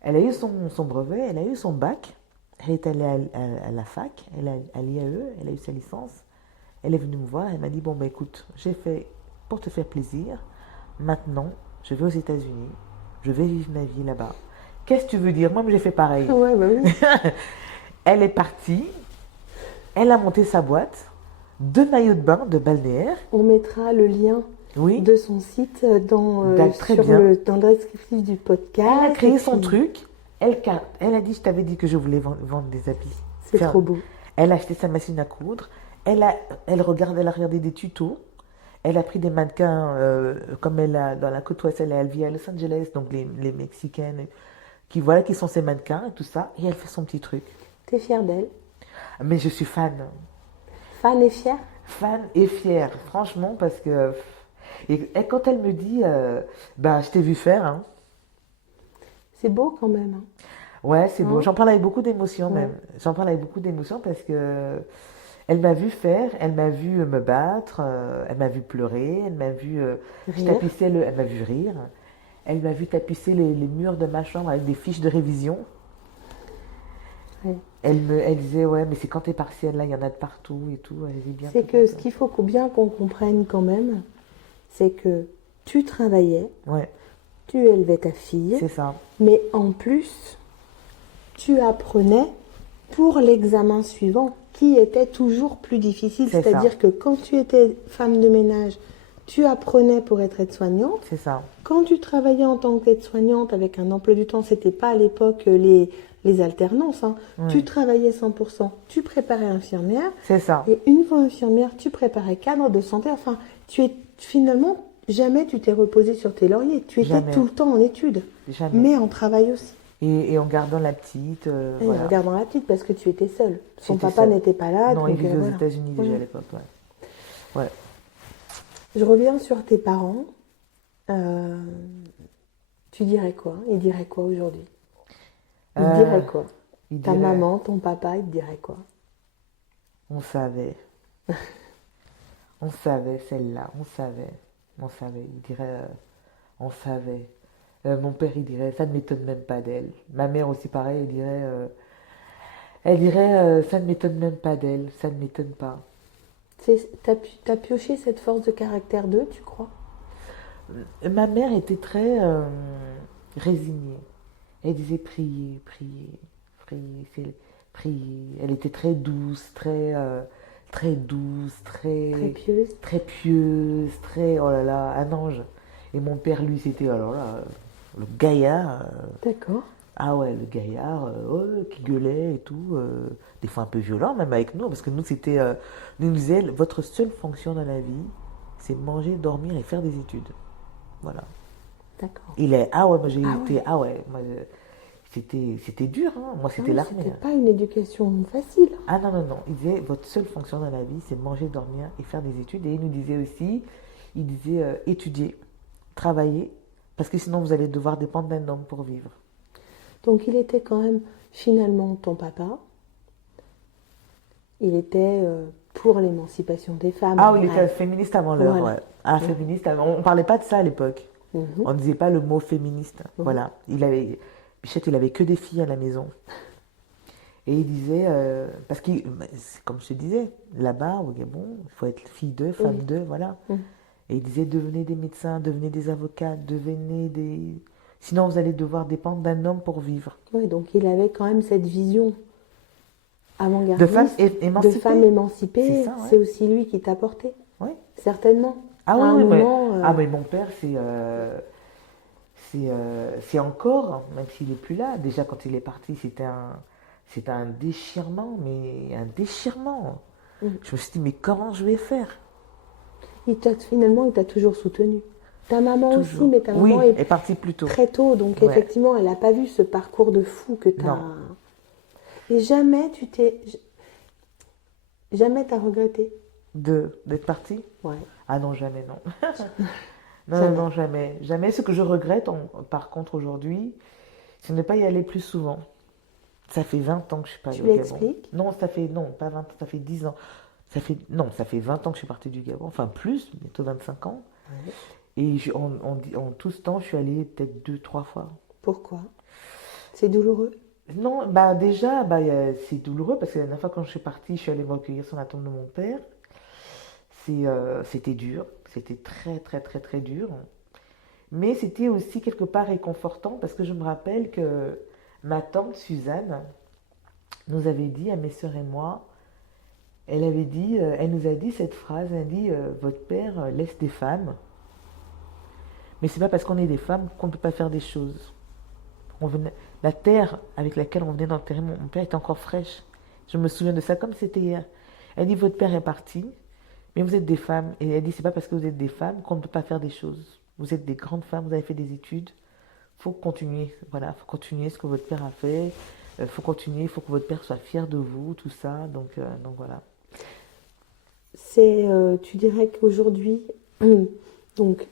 Elle a eu son brevet, elle a eu son bac, elle est allée à la fac, elle a à l'IAE, elle a eu sa licence. Elle est venue me voir, elle m'a dit, bon, bah écoute, j'ai fait pour te faire plaisir, maintenant, je vais aux États-Unis, je vais vivre ma vie là-bas. Qu'est-ce que tu veux dire? Moi, j'ai fait pareil. Ouais, bah oui. Elle est partie, elle a monté sa boîte de maillots de bain, de balnéaire. On mettra le lien Oui. de son site dans le descriptif du podcast. Elle a créé son truc. Elle a dit, je t'avais dit que je voulais vendre des habits. C'est trop beau. Elle a acheté sa machine à coudre. Elle a regardé des tutos. Elle a pris des mannequins, comme elle a dans la côte ouest, elle vit à Los Angeles, donc les Mexicaines, qui sont ses mannequins et tout ça. Et elle fait son petit truc. T'es fière d'elle? Mais je suis fan. Fan et fière? Fan et fière, franchement, parce que... Et quand elle me dit, je t'ai vu faire, hein. C'est beau quand même. Hein. Ouais, c'est beau. J'en parle avec beaucoup d'émotion Ouais. même. J'en parle avec beaucoup d'émotion parce que elle m'a vu faire, elle m'a vu me battre, elle m'a vu pleurer, elle m'a vu Rire. elle m'a vu rire, elle m'a vu tapisser les murs de ma chambre avec des fiches de révision. Ouais. Elle disait, ouais, mais c'est quand t'es partiel, là, il y en a de partout et tout. Elle dit bien. C'est que ce qu'il faut bien qu'on comprenne quand même, c'est que tu travaillais, Ouais. tu élevais ta fille, C'est ça. mais en plus, tu apprenais pour l'examen suivant, qui était toujours plus difficile. C'est C'est-à-dire ça. que quand tu étais femme de ménage, tu apprenais pour être aide-soignante. C'est ça. Quand tu travaillais en tant qu'aide-soignante avec un emploi du temps, c'était pas à l'époque les alternances, hein. Oui. Tu travaillais 100%, tu préparais infirmière, C'est ça. et une fois infirmière, tu préparais cadre de santé. Enfin, finalement, jamais tu t'es reposé sur tes lauriers. Tu étais Jamais. tout le temps en études, Jamais. mais en travail aussi. Et en gardant la petite, Et voilà. en gardant la petite parce que tu étais seule. Son J'étais papa seule. n'était pas là. Non, il donc, vivait aux voilà. États-Unis déjà Ouais. à l'époque, ouais. Je reviens sur tes parents. Tu dirais quoi? Ils diraient quoi aujourd'hui? Ils Euh, diraient quoi? il Ta dirait, maman, ton papa, ils te diraient quoi? on savait. On savait, celle-là, on savait. On savait. Il dirait, on savait. Mon père, il dirait, ça ne m'étonne même pas d'elle. Ma mère aussi, pareil, elle dirait, ça ne m'étonne même pas d'elle, ça ne m'étonne pas. T'as pioché cette force de caractère d'eux, tu crois? Ma mère était très résignée. Elle disait prier, prier, prier, prier. Elle était très douce, très douce, Très pieuse. très pieuse, très, oh là là, un ange. Et mon père, lui, c'était, alors là, le gaillard. D'accord. Ah ouais, le gaillard qui gueulait et tout, des fois un peu violent même avec nous, parce que nous c'était, nous disait, votre seule fonction dans la vie, c'est manger, dormir et faire des études. Voilà. D'accord. Ah ouais, moi j'ai Ah été, ouais. ah ouais, moi, c'était dur, hein. Moi Ah c'était oui, l'armée. c'était Hein. pas une éducation facile. Ah non, non, non, il disait, votre seule fonction dans la vie, c'est manger, dormir et faire des études. Et il nous disait aussi, il disait, étudier, travailler, parce que sinon vous allez devoir dépendre d'un homme pour vivre. Donc il était quand même finalement ton papa. Il était pour l'émancipation des femmes. Ah oui, il Ouais. était féministe avant l'heure, Voilà. ouais. Ah, féministe avant. On parlait pas de ça à l'époque. Mhm. On ne disait pas le mot féministe. Voilà. Bichette, il avait que des filles à la maison. Et il disait, parce que, comme je te disais, là-bas, au Gabon, il faut être fille d'eux, femme Oui. d'eux, voilà. Mhm. Et il disait, devenez des médecins, devenez des avocats, devenez des... Sinon, vous allez devoir dépendre d'un homme pour vivre. Ouais, donc il avait quand même cette vision De avant-gardiste femmes de émancipées. femmes émancipées. C'est ça, ouais. C'est aussi lui qui t'a porté, Oui. certainement. Ah À oui, un oui, moment, mais mon père, c'est encore, même s'il n'est plus là, déjà quand il est parti, c'était un déchirement, mais un déchirement. Mm. Je me suis dit, mais comment je vais faire? finalement, il t'a toujours soutenu. Ta maman aussi, Toujours. mais ta Oui, maman est parti plus tôt. très tôt, donc Ouais. effectivement, elle n'a pas vu ce parcours de fou que tu as. Non. Et jamais t'as regretté. D'être parti? Ouais. Ah non, jamais, non. Non, Jamais. non, jamais. Jamais. Ce que je regrette, par contre, aujourd'hui, c'est de ne pas y aller plus souvent. Ça fait 20 ans que je suis pas allée Tu au Gabon. l'expliques? Non, non, pas 20 ans, ça fait 10 ans. Non, ça fait 20 ans que je suis partie du Gabon, enfin plus, bientôt 25 ans. Ouais. Et en tout ce temps, je suis allée peut-être 2, 3 fois. Pourquoi? C'est douloureux? Non, bah déjà, c'est douloureux parce que la dernière fois quand je suis partie, je suis allée me recueillir sur la tombe de mon père. C'était dur, c'était très très très très dur. Mais c'était aussi quelque part réconfortant parce que je me rappelle que ma tante Suzanne nous avait dit, à mes sœurs et moi, elle nous a dit cette phrase, elle a dit, votre père laisse des femmes, mais c'est pas parce qu'on est des femmes qu'on ne peut pas faire des choses. La terre avec laquelle on venait d'enterrer mon père était encore fraîche. Je me souviens de ça comme c'était hier. Elle dit, votre père est parti, mais vous êtes des femmes. Et elle dit, c'est pas parce que vous êtes des femmes qu'on ne peut pas faire des choses. Vous êtes des grandes femmes, vous avez fait des études. Faut continuer, voilà, faut continuer ce que votre père a fait. Faut continuer, il faut que votre père soit fier de vous, tout ça. Donc voilà. Tu dirais qu'aujourd'hui, donc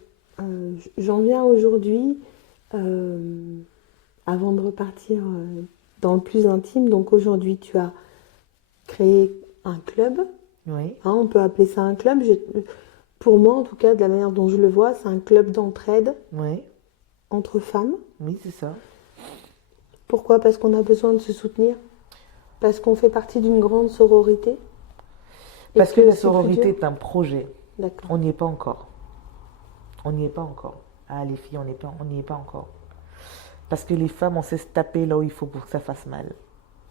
j'en viens aujourd'hui, avant de repartir dans le plus intime, donc aujourd'hui tu as créé un club, Oui, hein, on peut appeler ça un club. Pour moi en tout cas, de la manière dont je le vois, c'est un club d'entraide oui, entre femmes. oui, c'est ça. Pourquoi? Parce qu'on a besoin de se soutenir, parce qu'on fait partie d'une grande sororité. Et Parce que la c'est plus sororité dur. est un projet. D'accord. On n'y est pas encore. On n'y est pas encore. Ah, les filles, on n'y est pas encore. Parce que les femmes, on sait se taper là où il faut pour que ça fasse mal.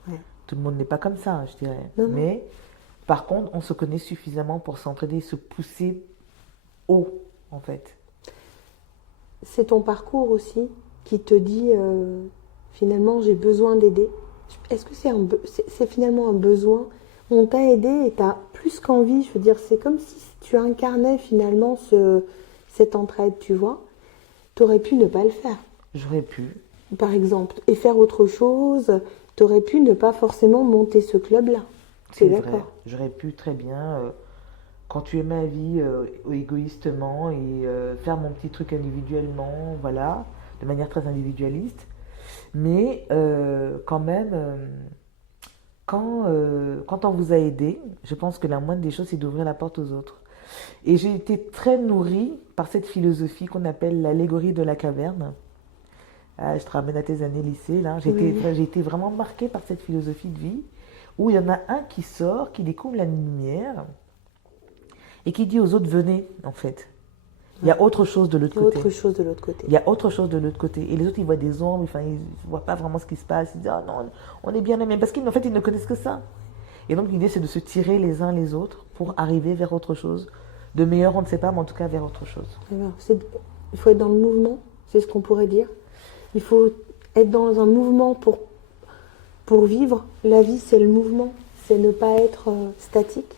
Ouais. Tout le monde n'est pas comme ça, hein, je dirais. Non, non. Mais par contre, on se connaît suffisamment pour s'entraider, se pousser haut, en fait. C'est ton parcours aussi qui te dit finalement j'ai besoin d'aider. Est-ce que c'est finalement un besoin? On t'a aidé et tu as plus qu'envie, je veux dire, c'est comme si tu incarnais finalement cette entraide, tu vois. Tu aurais pu ne pas le faire, J'aurais pu. par exemple, et faire autre chose. Tu aurais pu ne pas forcément monter ce club-là. Tu es C'est vrai. d'accord? J'aurais pu très bien continuer ma vie égoïstement et faire mon petit truc individuellement, voilà, de manière très individualiste. Mais quand même, quand on vous a aidé, je pense que la moindre des choses, c'est d'ouvrir la porte aux autres. Et j'ai été très nourrie par cette philosophie qu'on appelle l'allégorie de la caverne. Ah, je te ramène à tes années lycée, là. Oui. J'ai été vraiment marquée par cette philosophie de vie où il y en a un qui sort, qui découvre la lumière et qui dit aux autres, venez, en fait. Il y a autre chose de l'autre Il y a côté. autre chose de l'autre côté. Il y a autre chose de l'autre côté. Et les autres, ils voient des ombres, enfin, ils ne voient pas vraiment ce qui se passe. Ils disent, ah non, on est bien aimés. Parce qu'en fait, ils ne connaissent que ça. Et donc, l'idée, c'est de se tirer les uns les autres pour arriver vers autre chose. De meilleur, on ne sait pas, mais en tout cas, vers autre chose. Alors, il faut être dans le mouvement, c'est ce qu'on pourrait dire. Il faut être dans un mouvement pour vivre. La vie, c'est le mouvement, c'est ne pas être statique.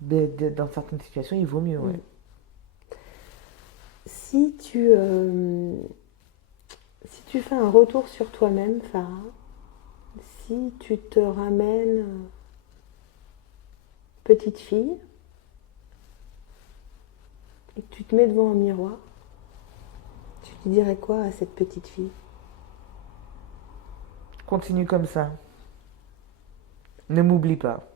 Dans certaines situations, il vaut mieux, ouais. Si tu fais un retour sur toi-même, Farah, si tu te ramènes petite fille et que tu te mets devant un miroir, tu lui dirais quoi à cette petite fille? Continue comme ça. Ne m'oublie pas.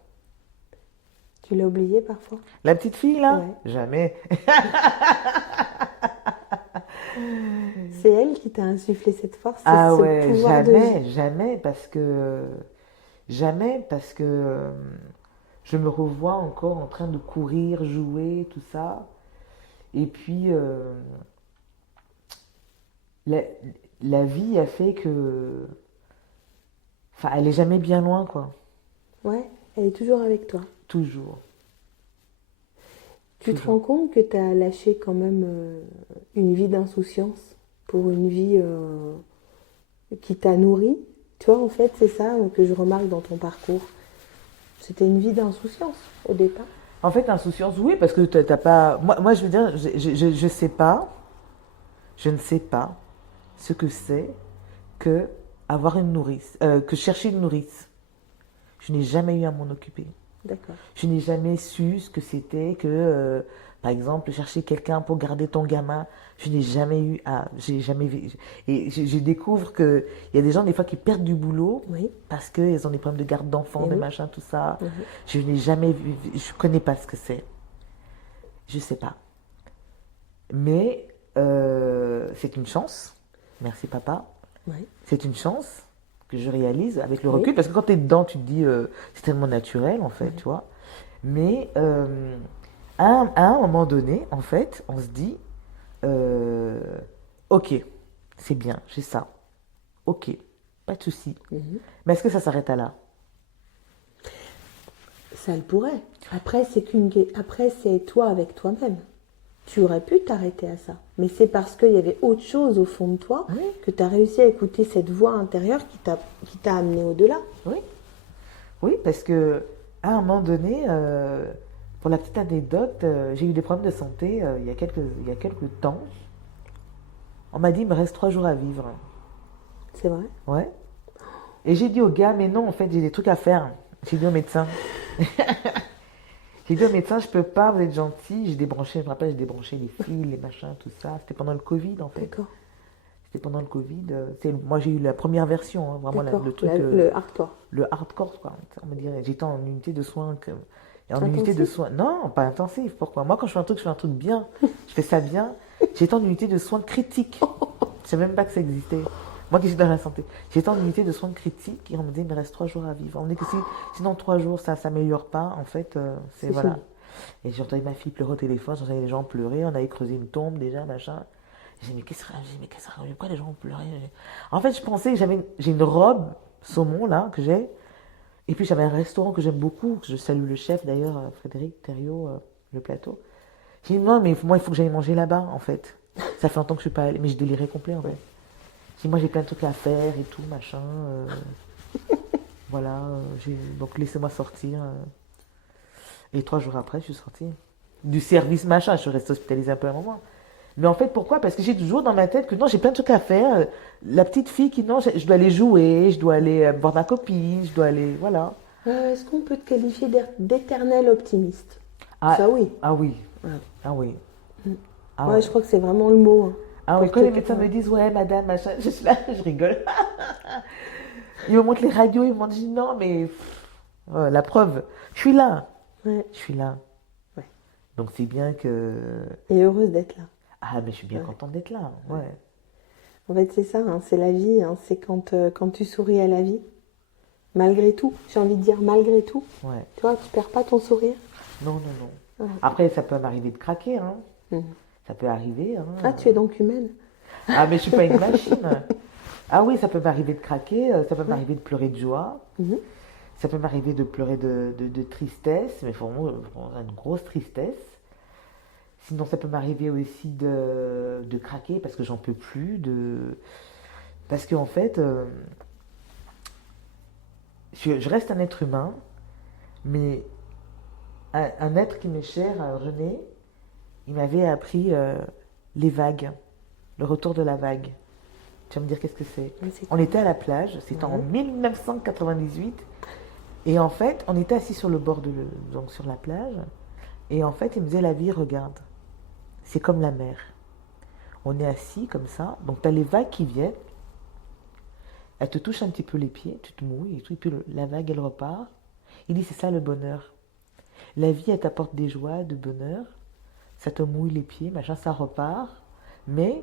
Tu l'as oublié parfois? La petite fille, là? Ouais. Jamais. C'est elle qui t'a insufflé cette force, Ah ce ouais, pouvoir de vie. jamais parce que je me revois encore en train de courir, jouer, tout ça. Et puis la, la vie a fait que, enfin, elle est jamais bien loin, quoi. Ouais, elle est toujours avec toi. Toujours, Tu te toujours. rends compte que tu as lâché quand même une vie d'insouciance pour une vie qui t'a nourri. Tu vois, en fait, c'est ça que je remarque dans ton parcours. C'était une vie d'insouciance au départ. En fait, insouciance, oui, parce que t'as pas. Moi, je veux dire, je sais pas, je ne sais pas ce que c'est que avoir une nourrice, que chercher une nourrice. Je n'ai jamais eu à m'en occuper. D'accord. Je n'ai jamais su ce que c'était que, par exemple, chercher quelqu'un pour garder ton gamin. Je n'ai jamais eu à. J'ai jamais vu. Et je découvre qu'il y a des gens, des fois, qui perdent du boulot Oui. parce qu'ils ont des problèmes de garde d'enfants, Eh de oui. machin, tout ça. Mhm. Je n'ai jamais vu. Je ne connais pas ce que c'est. Je ne sais pas. Mais c'est une chance. Merci, papa. Oui. C'est une chance que je réalise avec le Oui. recul. Parce que quand tu es dedans, tu te dis, c'est tellement naturel, en fait, tu vois. Mais à un moment donné, en fait, on se dit, ok, c'est bien, j'ai ça. Ok, pas de souci. Mhm. Mais est-ce que ça s'arrête à là? Ça le pourrait. Après, c'est toi avec toi-même. Tu aurais pu t'arrêter à ça. Mais c'est parce qu'il y avait autre chose au fond de toi Oui. que tu as réussi à écouter cette voix intérieure qui t'a amené au-delà. Oui. Oui, parce que à un moment donné, pour la petite anecdote, j'ai eu des problèmes de santé il y a quelques temps. On m'a dit, il me reste 3 jours à vivre. C'est vrai? Ouais. Et j'ai dit au gars, mais non, en fait, j'ai des trucs à faire. J'ai dit au médecin. J'ai dit au médecin, je peux pas, vous êtes gentil. J'ai débranché, je me rappelle, j'ai débranché les fils, les machins, tout ça. C'était pendant le Covid, en fait. D'accord. C'était pendant le Covid. Moi, j'ai eu la première version, hein, vraiment D'accord. le truc, Le hardcore. le hardcore, quoi. On me dirait, j'étais en unité de soins. Et en Intensif? unité de soins. Non, pas intensif. Pourquoi? Moi, quand je fais un truc bien. Je fais ça bien. J'étais en unité de soins critiques. Je savais même pas que ça existait. Moi qui suis dans la santé. J'étais en unité de soins critiques et on me dit, il me reste 3 jours à vivre. On me dit que si dans 3 jours ça ne s'améliore pas, en fait, c'est voilà. fini. Et j'entendais ma fille pleurer au téléphone, j'entendais les gens pleurer, on avait creusé une tombe déjà, machin. J'ai dit, mais qu'est-ce que ça, pourquoi les gens ont pleuré? En fait, je pensais que j'ai une robe saumon, là, que j'ai. Et puis, j'avais un restaurant que j'aime beaucoup, que je salue le chef, d'ailleurs, Frédéric Thériault, le plateau. J'ai dit, non, mais moi, il faut que j'aille manger là-bas, en fait. Ça fait longtemps que je suis pas allée, mais je délirais complet, en fait. J'ai dit, moi, j'ai plein de trucs à faire et tout, machin. Voilà, donc laissez-moi sortir. Et 3 jours après, je suis sortie. Du service, machin, je suis restée hospitalisée un peu à un moment. Mais en fait, pourquoi? Parce que j'ai toujours dans ma tête que non, j'ai plein de trucs à faire. La petite fille qui, non, je dois aller jouer, je dois aller voir ma copine, je dois aller, voilà. Est-ce qu'on peut te qualifier d'éternel optimiste? Ah, Ça, oui. ah oui, Ouais. ah oui. Ah Ouais, ouais. je crois que c'est vraiment le mot. Ah oui, Pour quand te- les médecins me disent, ouais, madame, machin, je suis là, je rigole. Ils me montrent les radios, ils m'ont dit, non, mais la preuve, je suis là, Ouais. je suis là. Ouais. Donc c'est bien que... Et heureuse d'être là. Ah, mais je suis bien Ouais. contente d'être là, ouais. En fait, c'est ça, hein, c'est la vie. Hein, c'est quand tu souris à la vie, malgré tout, j'ai envie de dire malgré tout, Ouais. tu vois, tu perds pas ton sourire. Non, non, non. Ouais. Après, ça peut m'arriver de craquer, hein. Mhm. Ça peut arriver, hein. Ah, tu es donc humaine. Ah, mais je suis pas une machine. Ah oui, ça peut m'arriver de craquer, ça peut m'arriver de pleurer de joie, Mhm. ça peut m'arriver de pleurer de tristesse, mais vraiment une grosse tristesse. Sinon, ça peut m'arriver aussi de craquer parce que j'en peux plus, parce qu'en fait, je reste un être humain, mais un être qui m'est cher, René, il m'avait appris les vagues, le retour de la vague. Tu vas me dire qu'est-ce que c'est? Mais c'est On quoi? était à la plage, c'était en 1998, et en fait, on était assis sur le bord donc sur la plage, et en fait, il me disait, la vie, regarde, c'est comme la mer. On est assis comme ça, donc tu as les vagues qui viennent, elles te touchent un petit peu les pieds, tu te mouilles, et tout, et puis la vague, elle repart. Il dit, c'est ça le bonheur. La vie, elle t'apporte des joies, de bonheur, ça te mouille les pieds, machin, ça repart, mais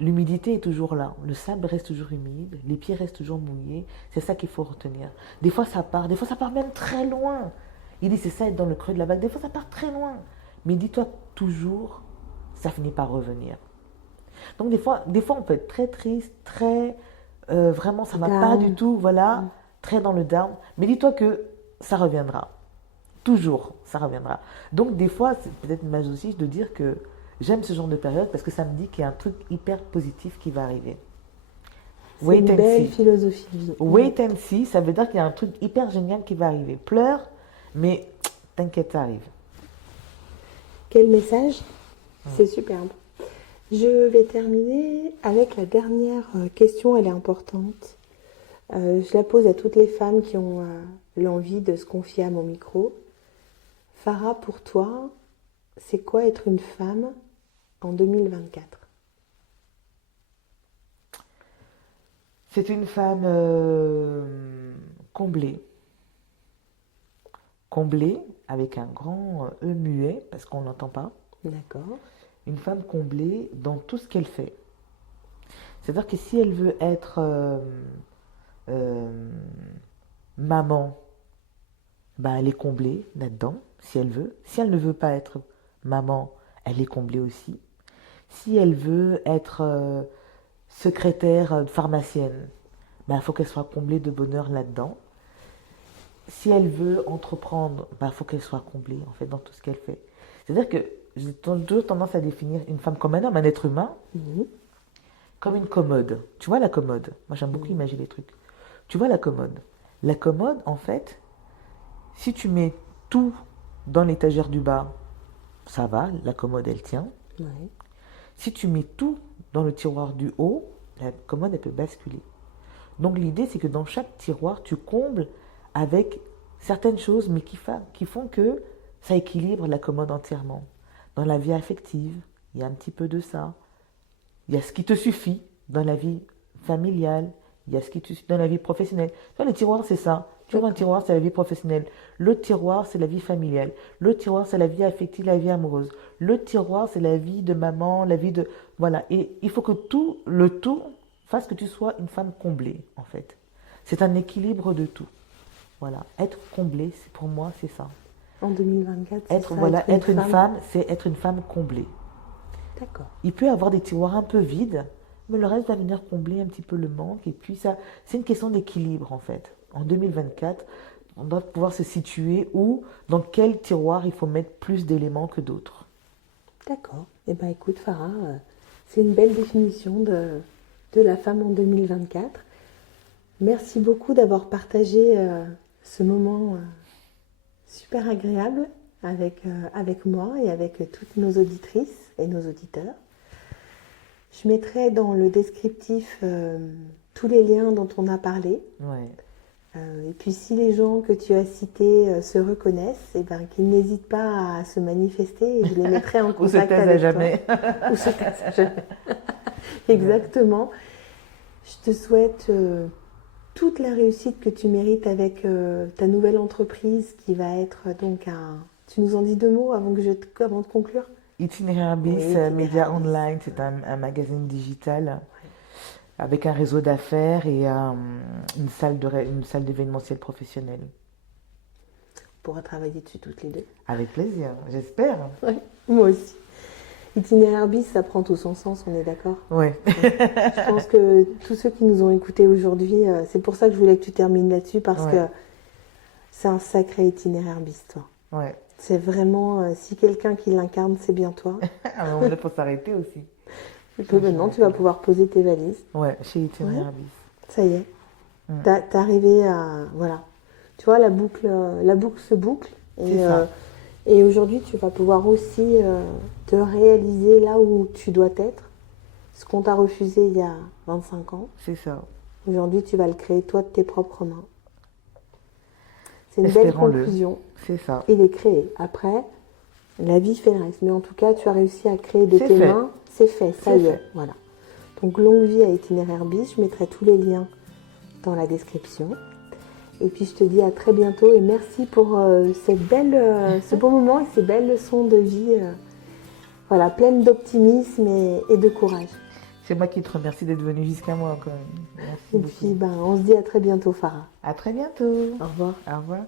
l'humidité est toujours là, le sable reste toujours humide, les pieds restent toujours mouillés, c'est ça qu'il faut retenir. Des fois ça part même très loin. Il dit c'est ça être dans le creux de la vague, des fois ça part très loin. Mais dis-toi toujours, ça finit par revenir. Donc des fois on peut être très triste, très vraiment ça va pas du tout, voilà, très dans le down. Mais dis-toi que ça reviendra. Toujours, ça reviendra. Donc des fois, c'est peut-être masochiste de dire que j'aime ce genre de période parce que ça me dit qu'il y a un truc hyper positif qui va arriver. C'est une belle philosophie de vie. Wait and see, ça veut dire qu'il y a un truc hyper génial qui va arriver. Pleure, mais t'inquiète, ça arrive. Quel message? C'est superbe. Je vais terminer avec la dernière question, elle est importante. Je la pose à toutes les femmes qui ont l'envie de se confier à mon micro. Farah, pour toi, c'est quoi être une femme en 2024? C'est une femme comblée. Comblée avec un grand E muet, parce qu'on n'entend pas. D'accord. Une femme comblée dans tout ce qu'elle fait. C'est-à-dire que si elle veut être maman, bah, elle est comblée là-dedans, si elle veut. Si elle ne veut pas être maman, elle est comblée aussi. Si elle veut être secrétaire pharmacienne, bah, il faut qu'elle soit comblée de bonheur là-dedans. Si elle veut entreprendre, bah, il faut qu'elle soit comblée en fait dans tout ce qu'elle fait. C'est-à-dire que j'ai toujours tendance à définir une femme comme un homme, un être humain, comme une commode. Tu vois la commode? Moi j'aime beaucoup imaginer les trucs. Tu vois la commode? La commode, en fait, si tu mets tout dans l'étagère du bas, ça va, la commode elle tient. Ouais. Si tu mets tout dans le tiroir du haut, la commode elle peut basculer. Donc l'idée c'est que dans chaque tiroir, tu combles avec certaines choses, mais qui font que ça équilibre la commode entièrement. Dans la vie affective, il y a un petit peu de ça. Il y a ce qui te suffit dans la vie familiale, il y a ce qui te suffit dans la vie professionnelle. Tu vois, le tiroir, c'est ça. Tu vois, un tiroir, c'est la vie professionnelle. Le tiroir, c'est la vie familiale. Le tiroir, c'est la vie affective, la vie amoureuse. Le tiroir, c'est la vie de maman, la vie de... Voilà. Et il faut que le tout fasse que tu sois une femme comblée, en fait. C'est un équilibre de tout. Voilà. Être comblée, pour moi, c'est ça. En 2024, c'est ça, Être une femme, c'est être une femme comblée. D'accord. Il peut y avoir des tiroirs un peu vides, mais le reste va venir combler un petit peu le manque. Et puis ça, c'est une question d'équilibre en fait. En 2024, on doit pouvoir se situer où, dans quel tiroir il faut mettre plus d'éléments que d'autres. D'accord. Eh bien, écoute, Farah, c'est une belle définition de la femme en 2024. Merci beaucoup d'avoir partagé ce moment super agréable avec moi et avec toutes nos auditrices et nos auditeurs. Je mettrai dans le descriptif tous les liens dont on a parlé. Ouais. Et puis si les gens que tu as cités se reconnaissent, eh ben, qu'ils n'hésitent pas à se manifester et je les mettrai en Ou se contact taisent à avec jamais. toi. Ou se taisent à jamais. Exactement. Je te souhaite toute la réussite que tu mérites avec ta nouvelle entreprise qui va être donc un... Tu nous en dis 2 mots avant de conclure? Itinéraire Bis, Oui, Itinéraire Média Bis. Online, c'est un magazine digital avec un réseau d'affaires et une salle d'événementiel professionnel. On pourra travailler dessus toutes les deux. Avec plaisir, j'espère. Ouais, moi aussi. Itinéraire Bis, ça prend tout son sens, on est d'accord? Ouais. Je pense que tous ceux qui nous ont écoutés aujourd'hui, c'est pour ça que je voulais que tu termines là-dessus, parce que c'est un sacré itinéraire Bis, toi. Ouais. C'est vraiment, si quelqu'un qui l'incarne, c'est bien toi. À un moment donné, il faut s'arrêter aussi. Et puis maintenant, tu vas pouvoir poser tes valises. Ouais, chez Itinéraire Bis. Ça y est. T'es arrivé à... Voilà. Tu vois, la boucle se boucle. Et aujourd'hui, tu vas pouvoir aussi te réaliser là où tu dois être. Ce qu'on t'a refusé il y a 25 ans. C'est ça. Aujourd'hui, tu vas le créer toi de tes propres mains. C'est une belle conclusion. C'est ça. Il est créé. Après, la vie fait le reste. Mais en tout cas, tu as réussi à créer de tes mains. C'est fait, ça y est. Voilà. Donc, longue vie à Itinéraire Bis. Je mettrai tous les liens dans la description. Et puis, je te dis à très bientôt. Et merci pour ce beau moment et ces belles leçons de vie. Voilà, pleines d'optimisme et de courage. C'est moi qui te remercie d'être venu jusqu'à moi quand même. Merci et beaucoup. Puis, on se dit à très bientôt, Farah. À très bientôt. Au revoir. Au revoir.